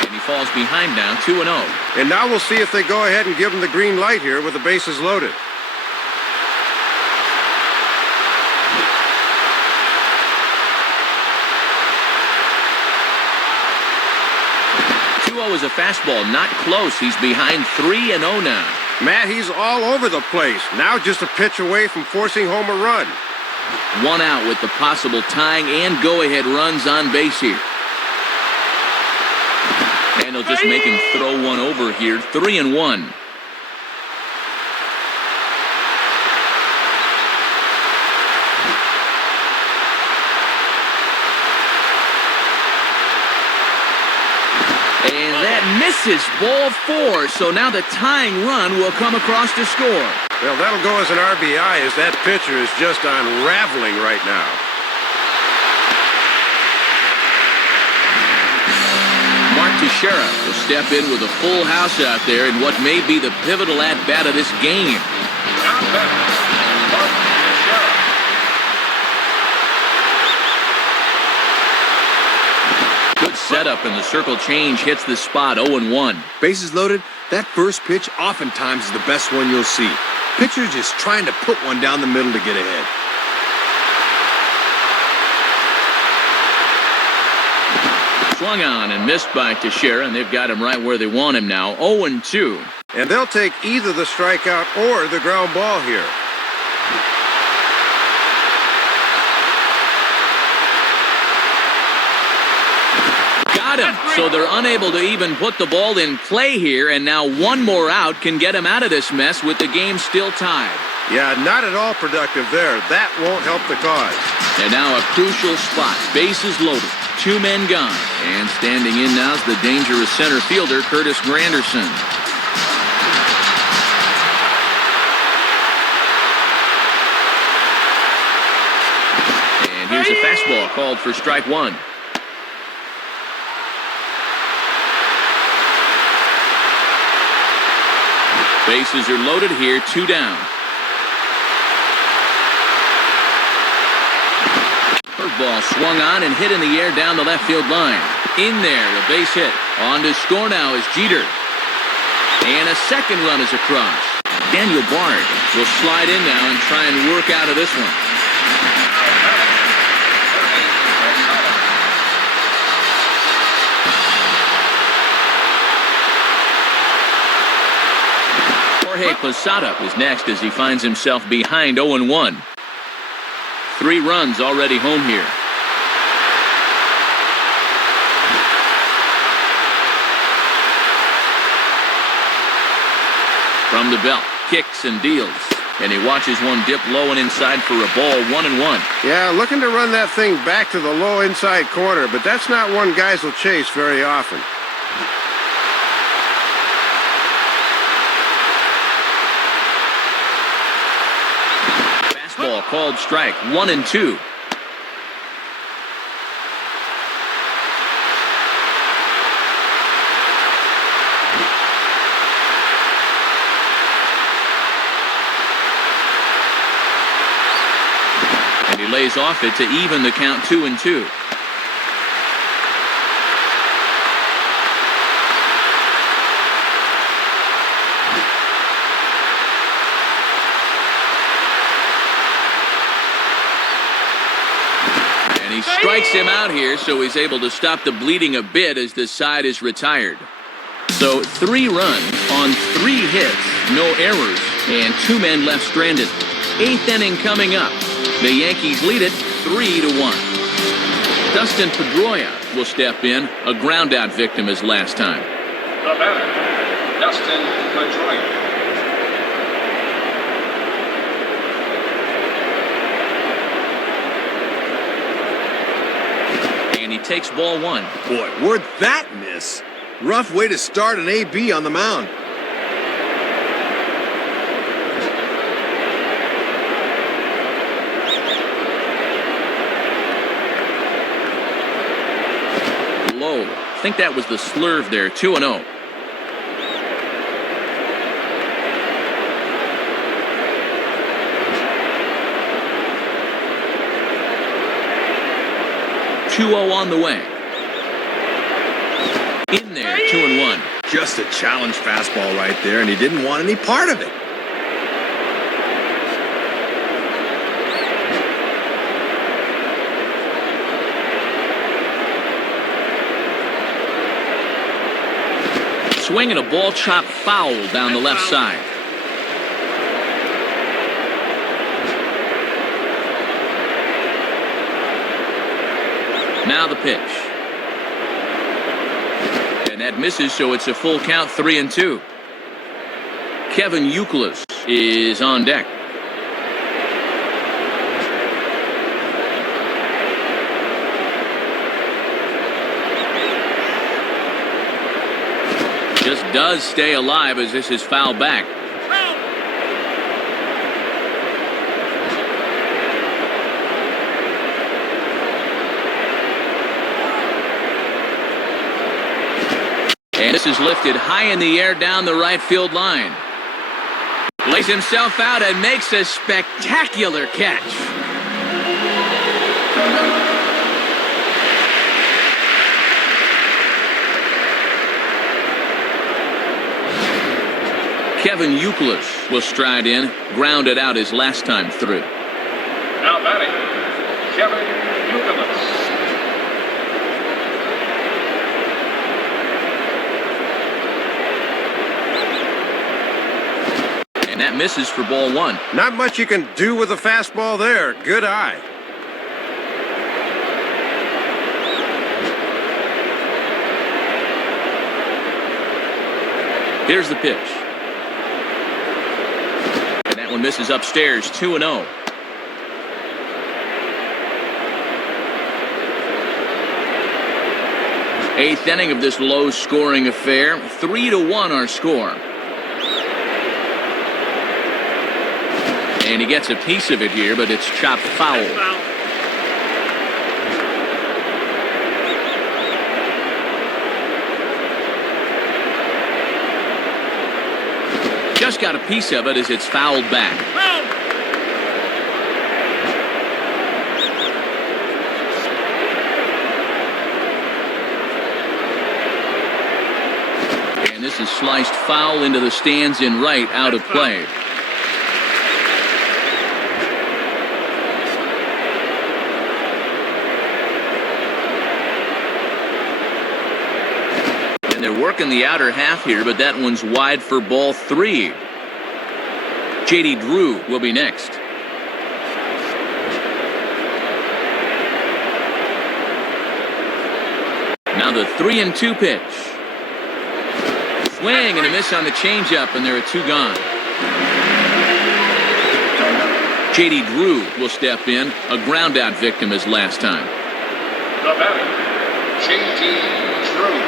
And he falls behind now, 2-0. And now we'll see if they go ahead and give him the green light here with the bases loaded. Is a fastball, not close. He's behind 3-0 now. Matt, he's all over the place. Now just a pitch away from forcing home a run. One out with the possible tying and go-ahead runs on base here. And they'll just make him throw one over here. 3-1. And that misses, ball 4. So now the tying run will come across to score. Well, that'll go as an RBI as that pitcher is just unraveling right now. Mark Teixeira will step in with a full house out there in what may be the pivotal at-bat of this game. Now batting, Mark Teixeira. Good setup, and the circle change hits the spot. 0-1. Bases loaded, that first pitch oftentimes is the best one you'll see. Pitcher just trying to put one down the middle to get ahead. Swung on and missed by Teixeira, and they've got him right where they want him now. 0-2. And they'll take either the strikeout or the ground ball here. Got him. So they're unable to even put the ball in play here, and now one more out can get him out of this mess with the game still tied. Yeah, not at all productive there. That won't help the cause. And now a crucial spot. Bases loaded. 2 men gone. And standing in now is the dangerous center fielder, Curtis Granderson. And here's a fastball called for strike 1. Bases are loaded here, 2 down. Curveball swung on and hit in the air down the left field line. In there, a base hit. On to score now is Jeter. And a second run is across. Daniel Bard will slide in now and try and work out of this one. Jorge Posada is next as he finds himself behind 0-1. 3 runs already home here. From the belt, kicks and deals. And he watches one dip low and inside for a ball. 1-1. Yeah, looking to run that thing back to the low inside corner, but that's not one guys will chase very often. Ball called strike. 1-2. And he lays off it to even the count. 2-2. He strikes him out here, so he's able to stop the bleeding a bit as this side is retired. So 3 runs on 3 hits, no errors, and 2 men left stranded. 8th inning coming up. The Yankees lead it 3-1. Dustin Pedroia will step in, a ground-out victim as last time. The batter, Dustin Pedroia. And he takes ball 1. Boy, where'd that miss? Rough way to start an AB on the mound. Low. I think that was the slurve there. 2-0. On the way. In there, 2-1. Just a challenge fastball right there, and he didn't want any part of it. Swinging a ball chopped foul down the left side. Now the pitch. And that misses, so it's a full count, 3-2. Kevin Youkilis is on deck. Just does stay alive as this is fouled back. And this is lifted high in the air down the right field line. Lays himself out and makes a spectacular catch. Kevin Youkilis will stride in, grounded out his last time through. Now batting, Kevin Youkilis. And that misses for ball one. Not much you can do with a fastball there. Good eye. Here's the pitch. And that one misses upstairs, 2-0. Eighth inning of this low-scoring affair. 3-1 our score. And he gets a piece of it here, but it's chopped foul. Just got a piece of it as it's fouled back. And this is sliced foul into the stands in right, out of play. They're working the outer half here, but that one's wide for ball three. J.D. Drew will be next. Now the 3-2 pitch. Swing and a miss on the changeup, and there are two gone. J.D. Drew will step in, a ground-out victim as last time. The batter, J.D. Drew.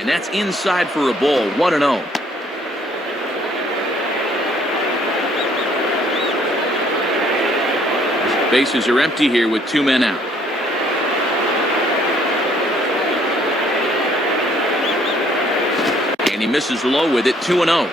And that's inside for a ball, 1-0. Bases are empty here with two men out. And he misses low with it, 2-0.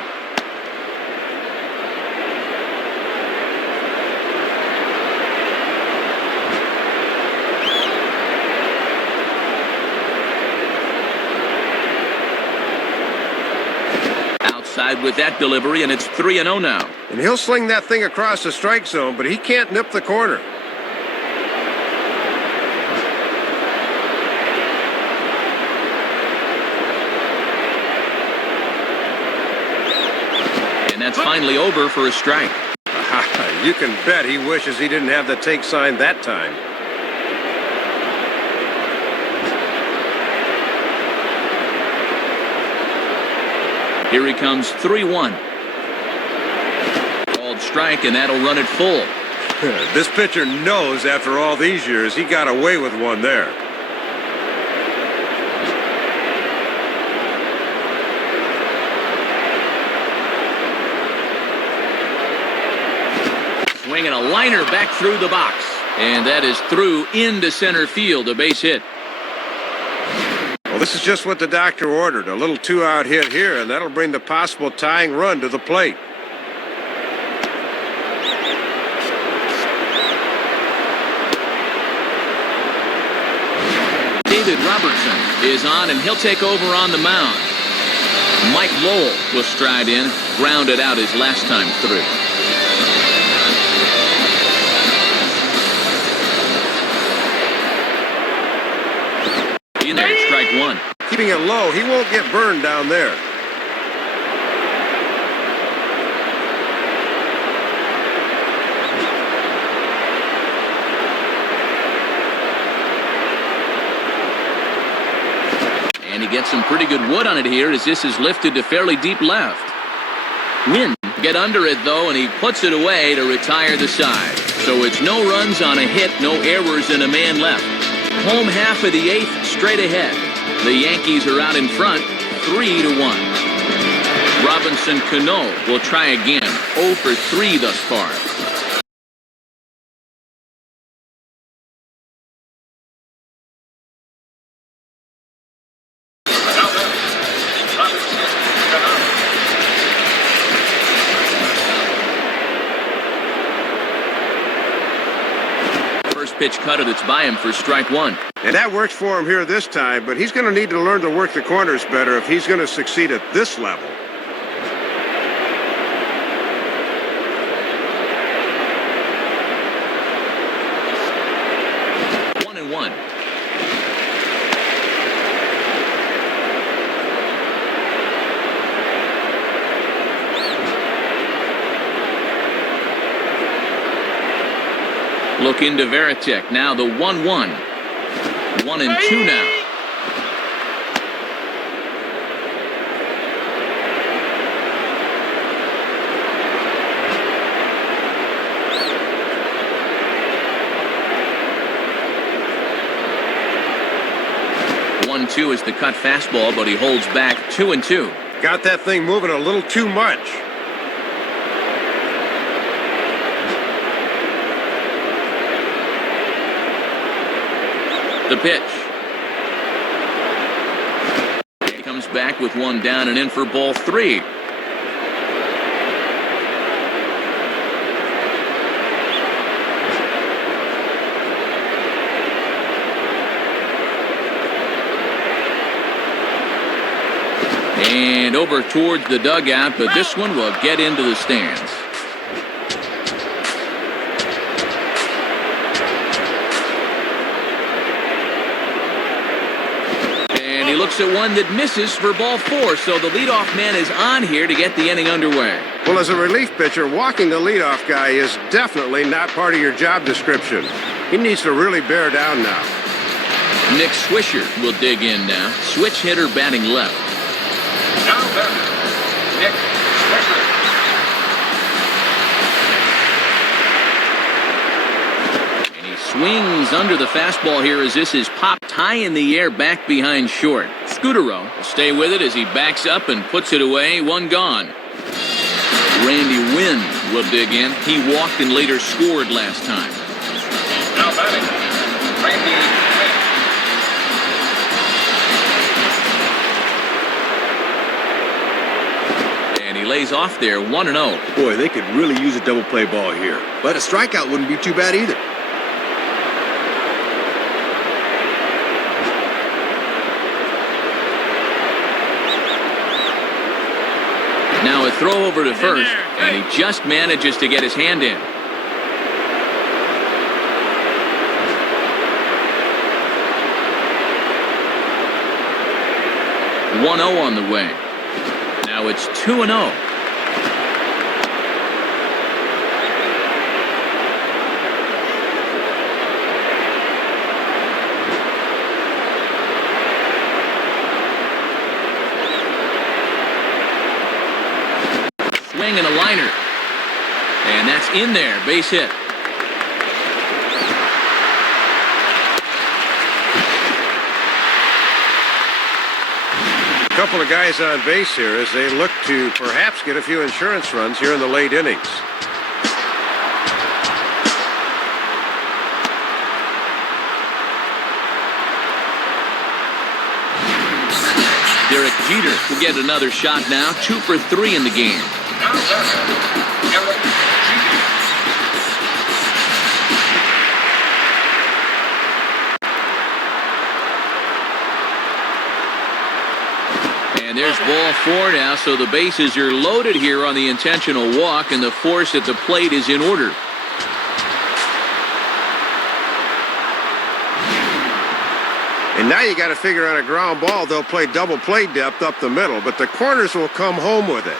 With that delivery, and it's 3-0 now. And he'll sling that thing across the strike zone, but he can't nip the corner. And that's finally over for a strike. You can bet he wishes he didn't have the take sign that time. Here he comes, 3-1. Called strike, and that'll run it full. This pitcher knows after all these years he got away with one there. Swinging a liner back through the box. And that is through into center field, a base hit. Well, this is just what the doctor ordered. A little two-out hit here, and that'll bring the possible tying run to the plate. David Robertson is on, and he'll take over on the mound. Mike Lowell will stride in, grounded out his last time through. In there, strike one. Keeping it low, he won't get burned down there. And he gets some pretty good wood on it here as this is lifted to fairly deep left. Wynn get under it, though, and he puts it away to retire the side. So it's no runs on a hit, no errors, and a man left. Home half of the eighth, straight ahead. The Yankees are out in front, 3-1. Robinson Cano will try again, 0 for 3 thus far. Pitch cutter that's by him for strike one. And that works for him here this time, but he's going to need to learn to work the corners better if he's going to succeed at this level. One and one. Look into Veritek. Now the 1-1. 1-2 now. One-two is the cut fastball, but he holds back 2-2. Got that thing moving a little too much. The pitch. He comes back with one down and in for ball 3. And over towards the dugout, but this one will get into the stands. He looks at one that misses for ball 4, so the leadoff man is on here to get the inning underway. Well, as a relief pitcher, walking the leadoff guy is definitely not part of your job description. He needs to really bear down now. Nick Swisher will dig in now. Switch hitter batting left. Now then, Nick Swisher. Swings under the fastball here as this is popped high in the air back behind short. Scutero will stay with it as he backs up and puts it away. One gone. Randy Wynn will dig in. He walked and later scored last time. Now batting, Randy Wynn. And he lays off there, 1-0. Boy, they could really use a double play ball here. But a strikeout wouldn't be too bad either. Now a throw over to first, and he just manages to get his hand in. (1-0) on the way. Now it's 2-0. Swing and a liner. And that's in there. Base hit. A couple of guys on base here as they look to perhaps get a few insurance runs here in the late innings. Derek Jeter will get another shot now. 2 for 3 in the game. Now batting, Derek Jeter. And there's ball 4 now, so the bases are loaded here on the intentional walk, and the force at the plate is in order. And now you got to figure on a ground ball, they'll play double play depth up the middle, but the corners will come home with it.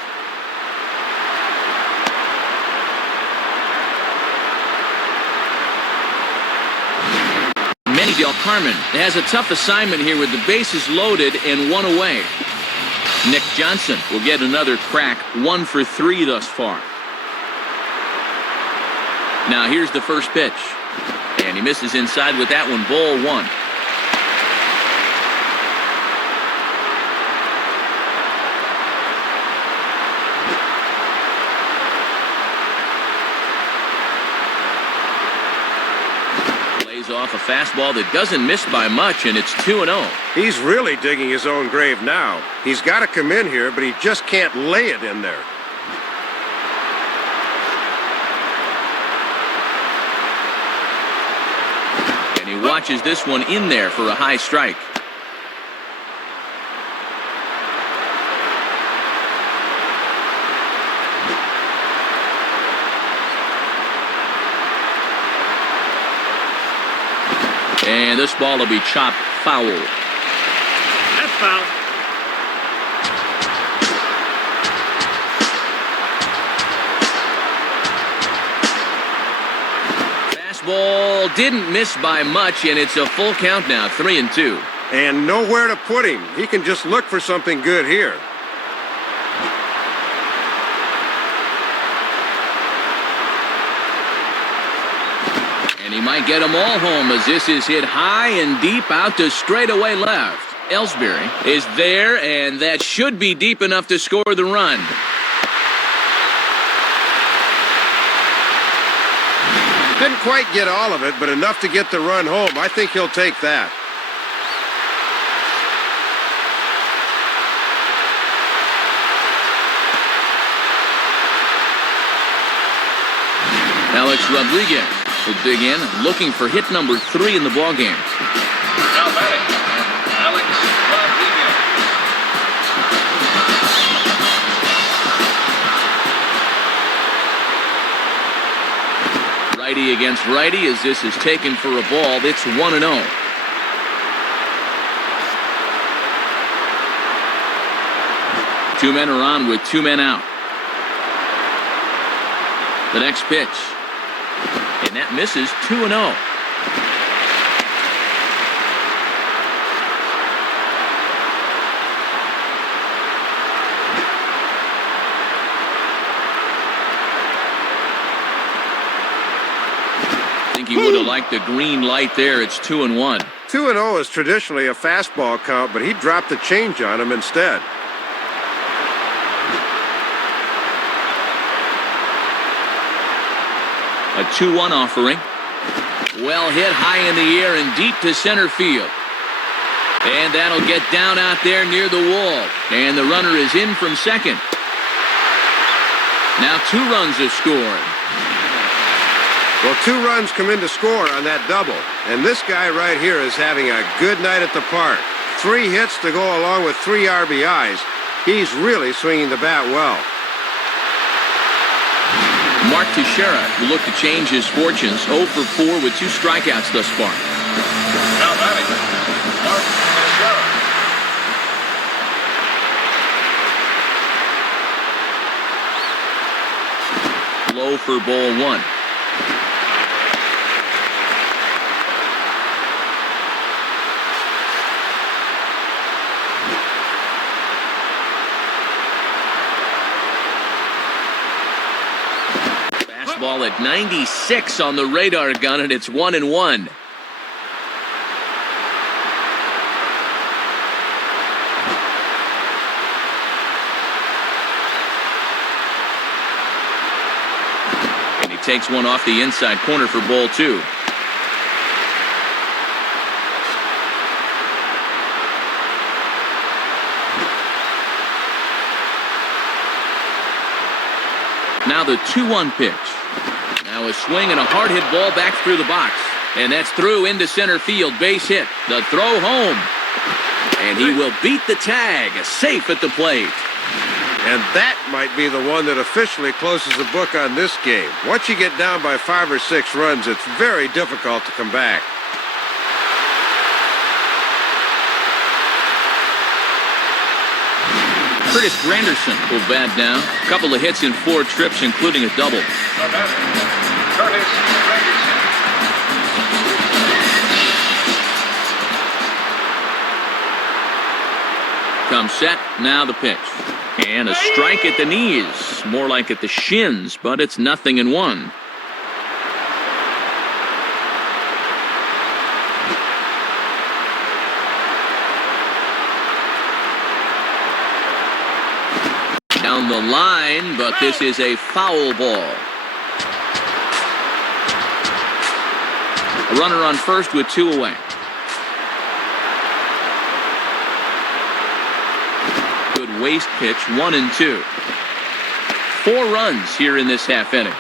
Many Del Carmen has a tough assignment here with the bases loaded and one away. Nick Johnson will get another crack, 1 for 3 thus far. Now here's the first pitch. And he misses inside with that one, ball 1. Off a fastball that doesn't miss by much, and it's 2-0. He's really digging his own grave now. He's got to come in here, but he just can't lay it in there. And he watches this one in there for a high strike. And this ball will be chopped foul. That's foul. Fastball didn't miss by much, and it's a full count now, 3-2. And nowhere to put him. He can just look for something good here. And he might get them all home as this is hit high and deep out to straightaway left. Ellsbury is there, and that should be deep enough to score the run. Didn't quite get all of it, but enough to get the run home. I think he'll take that. Alex Rodriguez will dig in, looking for hit number 3 in the ballgame. Now batting, Alex Rodriguez. Righty against righty as this is taken for a ball. It's 1-0. Two men are on with 2 men out. The next pitch. And that misses, 2-0. I think he would have liked the green light there. It's 2-1. 2-0 is traditionally a fastball count, but he dropped the change on him instead. A 2-1 offering. Well hit high in the air and deep to center field. And that'll get down out there near the wall. And the runner is in from second. Now 2 runs have scored. Well, 2 runs come in to score on that double. And this guy right here is having a good night at the park. 3 hits to go along with 3 RBIs. He's really swinging the bat well. Mark Teixeira will look to change his fortunes. 0 for 4 with 2 strikeouts thus far. Now batting, Mark Teixeira. Low for ball 1. Ball at 96 on the radar gun, and it's 1-1. And he takes one off the inside corner for ball 2. Now the 2-1 pitch. Now a swing and a hard hit ball back through the box. And that's through into center field. Base hit. The throw home. And he will beat the tag. Safe at the plate. And that might be the one that officially closes the book on this game. Once you get down by 5 or 6 runs, it's very difficult to come back. Curtis Granderson will bat down. A couple of hits in 4 trips, including a double. Now batting, Curtis Granderson. comes set. Now the pitch. And a strike at the knees. More like at the shins, but it's 0-1. Down the line, but this is a foul ball. A runner on first with 2 away. Good waste pitch, 1-2. 4 runs here in this half inning.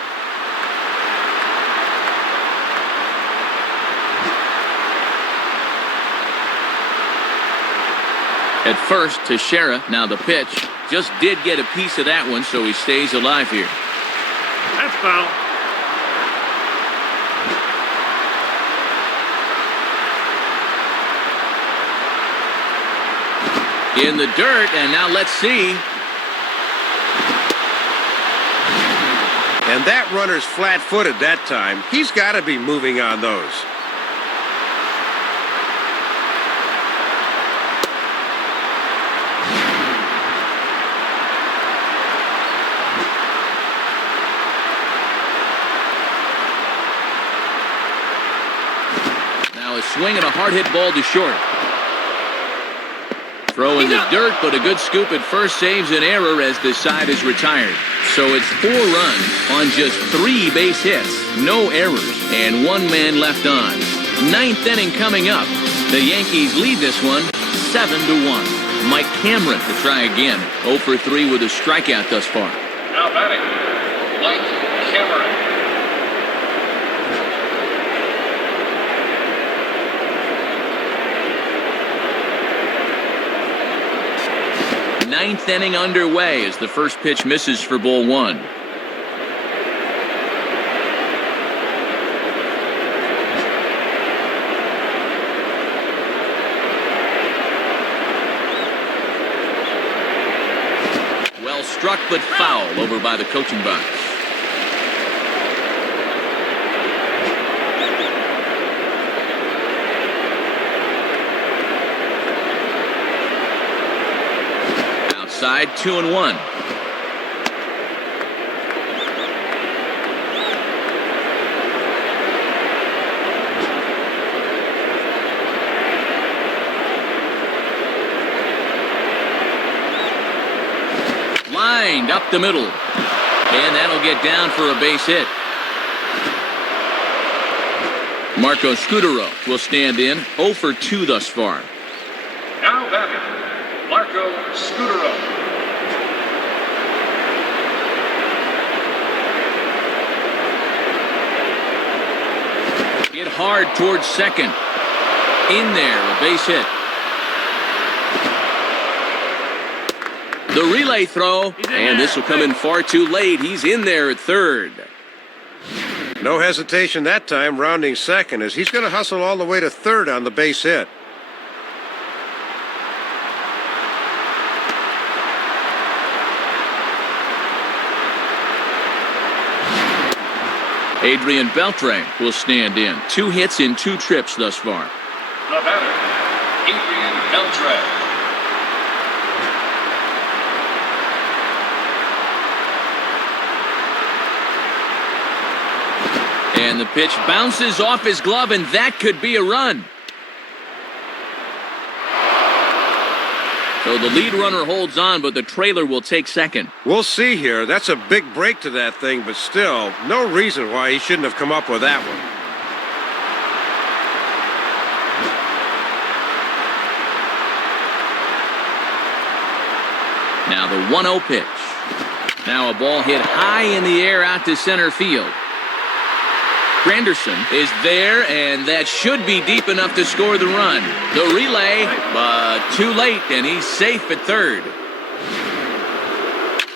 At first, Teixeira, now the pitch. Just did get a piece of that one, so he stays alive here. That's foul. In the dirt, and now let's see. And that runner's flat-footed that time. He's got to be moving on those. Now a swing and a hard hit ball to short. Throw in the dirt, but a good scoop at first saves an error as the side is retired. So it's 4 runs on just 3 base hits, no errors, and 1 man left on. 9th inning coming up. The Yankees lead this one 7-1. Mike Cameron to try again. 0 for 3 with a strikeout thus far. Now batting, Mike Cameron. Ninth inning underway as the first pitch misses for ball 1. Well struck but foul over by the coaching box. Side 2-1. Lined up the middle. And that'll get down for a base hit. Marco Scutaro will stand in. 0 for 2 thus far. Now batting, Marco Scutaro. Hit hard towards second. In there, a base hit. The relay throw, and this will come in far too late. He's in there at third. No hesitation that time, rounding second, as he's going to hustle all the way to third on the base hit. Adrian Beltre will stand in. 2 hits in 2 trips thus far. The batter, Adrian Beltre. And the pitch bounces off his glove, and that could be a run. So the lead runner holds on, but the trailer will take second. We'll see here. That's a big break to that thing, but still, no reason why he shouldn't have come up with that one. Now the 1-0 pitch. Now a ball hit high in the air out to center field. Granderson is there, and that should be deep enough to score the run. The relay, but too late, and he's safe at third.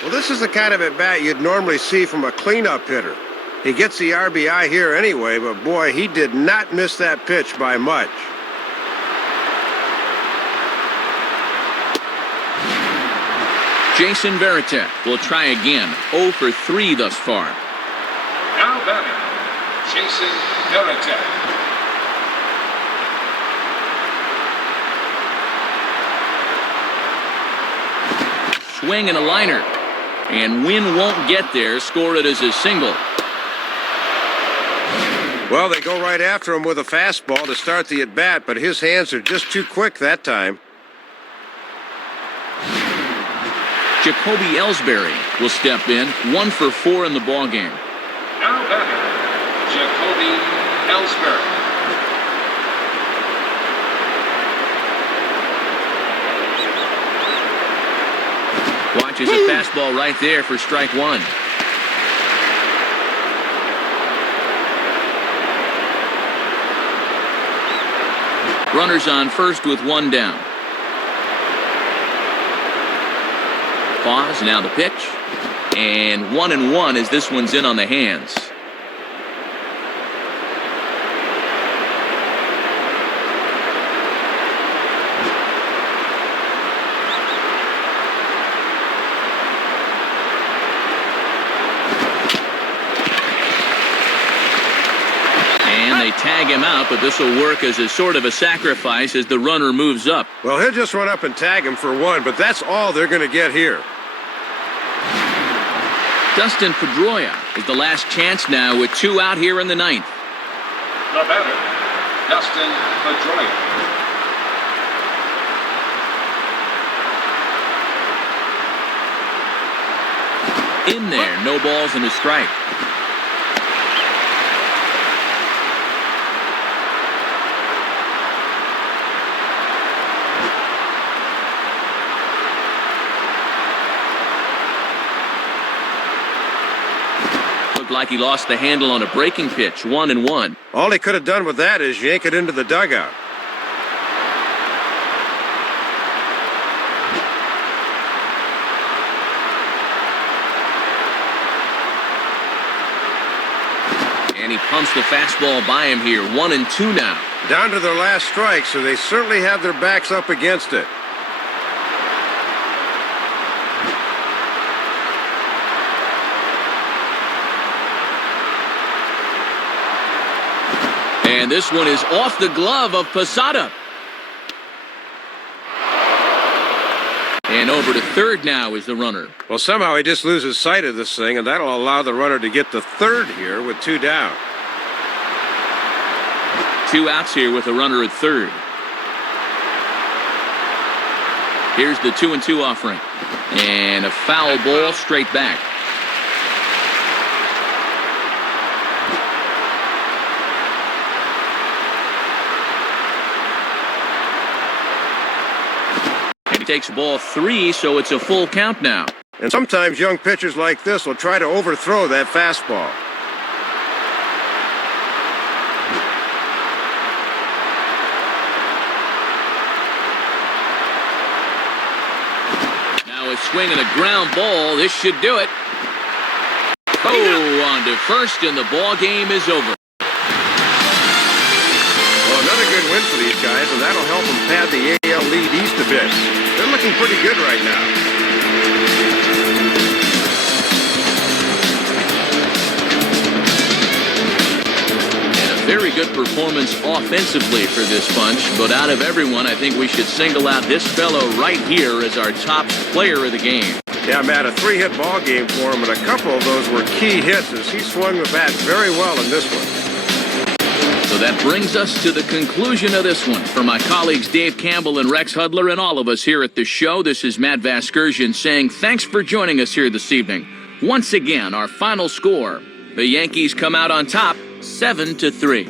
Well, this is the kind of at-bat you'd normally see from a cleanup hitter. He gets the RBI here anyway, but boy, he did not miss that pitch by much. Jason Varitek will try again. 0 for 3 thus far. Now batting, Jason Varitek. swing and a liner. And Wynn won't get there. Score it as a single. Well, they go right after him with a fastball to start the at-bat, but his hands are just too quick that time. Jacoby Ellsbury will step in, 1 for 4 in the ballgame. Now batting, Jacoby Ellsbury. Watches a fastball right there for strike 1. Runners on first with 1 down. Pause, now the pitch. And 1-1 as this one's in on the hands. And they tag him out, but this will work as a sort of a sacrifice as the runner moves up. Well, he'll just run up and tag him for 1, but that's all they're going to get here. Dustin Pedroia is the last chance now with 2 out here in the 9th. The batter, Dustin Pedroia. In there, no balls and a strike. Like he lost the handle on a breaking pitch, 1-1. All he could have done with that is yank it into the dugout. And he pumps the fastball by him here, 1-2 now. Down to their last strike, so they certainly have their backs up against it. And this one is off the glove of Posada. And over to third now is the runner. Well, somehow he just loses sight of this thing, and that'll allow the runner to get to third here with 2 down. 2 outs here with a runner at third. Here's the 2-2 offering. And a foul ball straight back. He takes ball 3, so it's a full count now. And sometimes young pitchers like this will try to overthrow that fastball. Now a swing and a ground ball. This should do it. Oh, on to first, and the ball game is over. Well, another good win for these guys, and that'll help them pad the AL lead East a bit. They're looking pretty good right now. And a very good performance offensively for this bunch, but out of everyone, I think we should single out this fellow right here as our top player of the game. Yeah, Matt, a 3-hit ball game for him, and a couple of those were key hits as he swung the bat very well in this one. So that brings us to the conclusion of this one. For my colleagues Dave Campbell and Rex Hudler and all of us here at the show, this is Matt Vasgersian saying thanks for joining us here this evening. Once again, our final score. The Yankees come out on top, 7-3.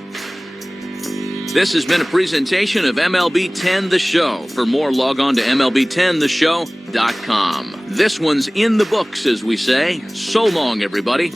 This has been a presentation of MLB 10 The Show. For more, log on to MLB10theshow.com. This one's in the books, as we say. So long, everybody.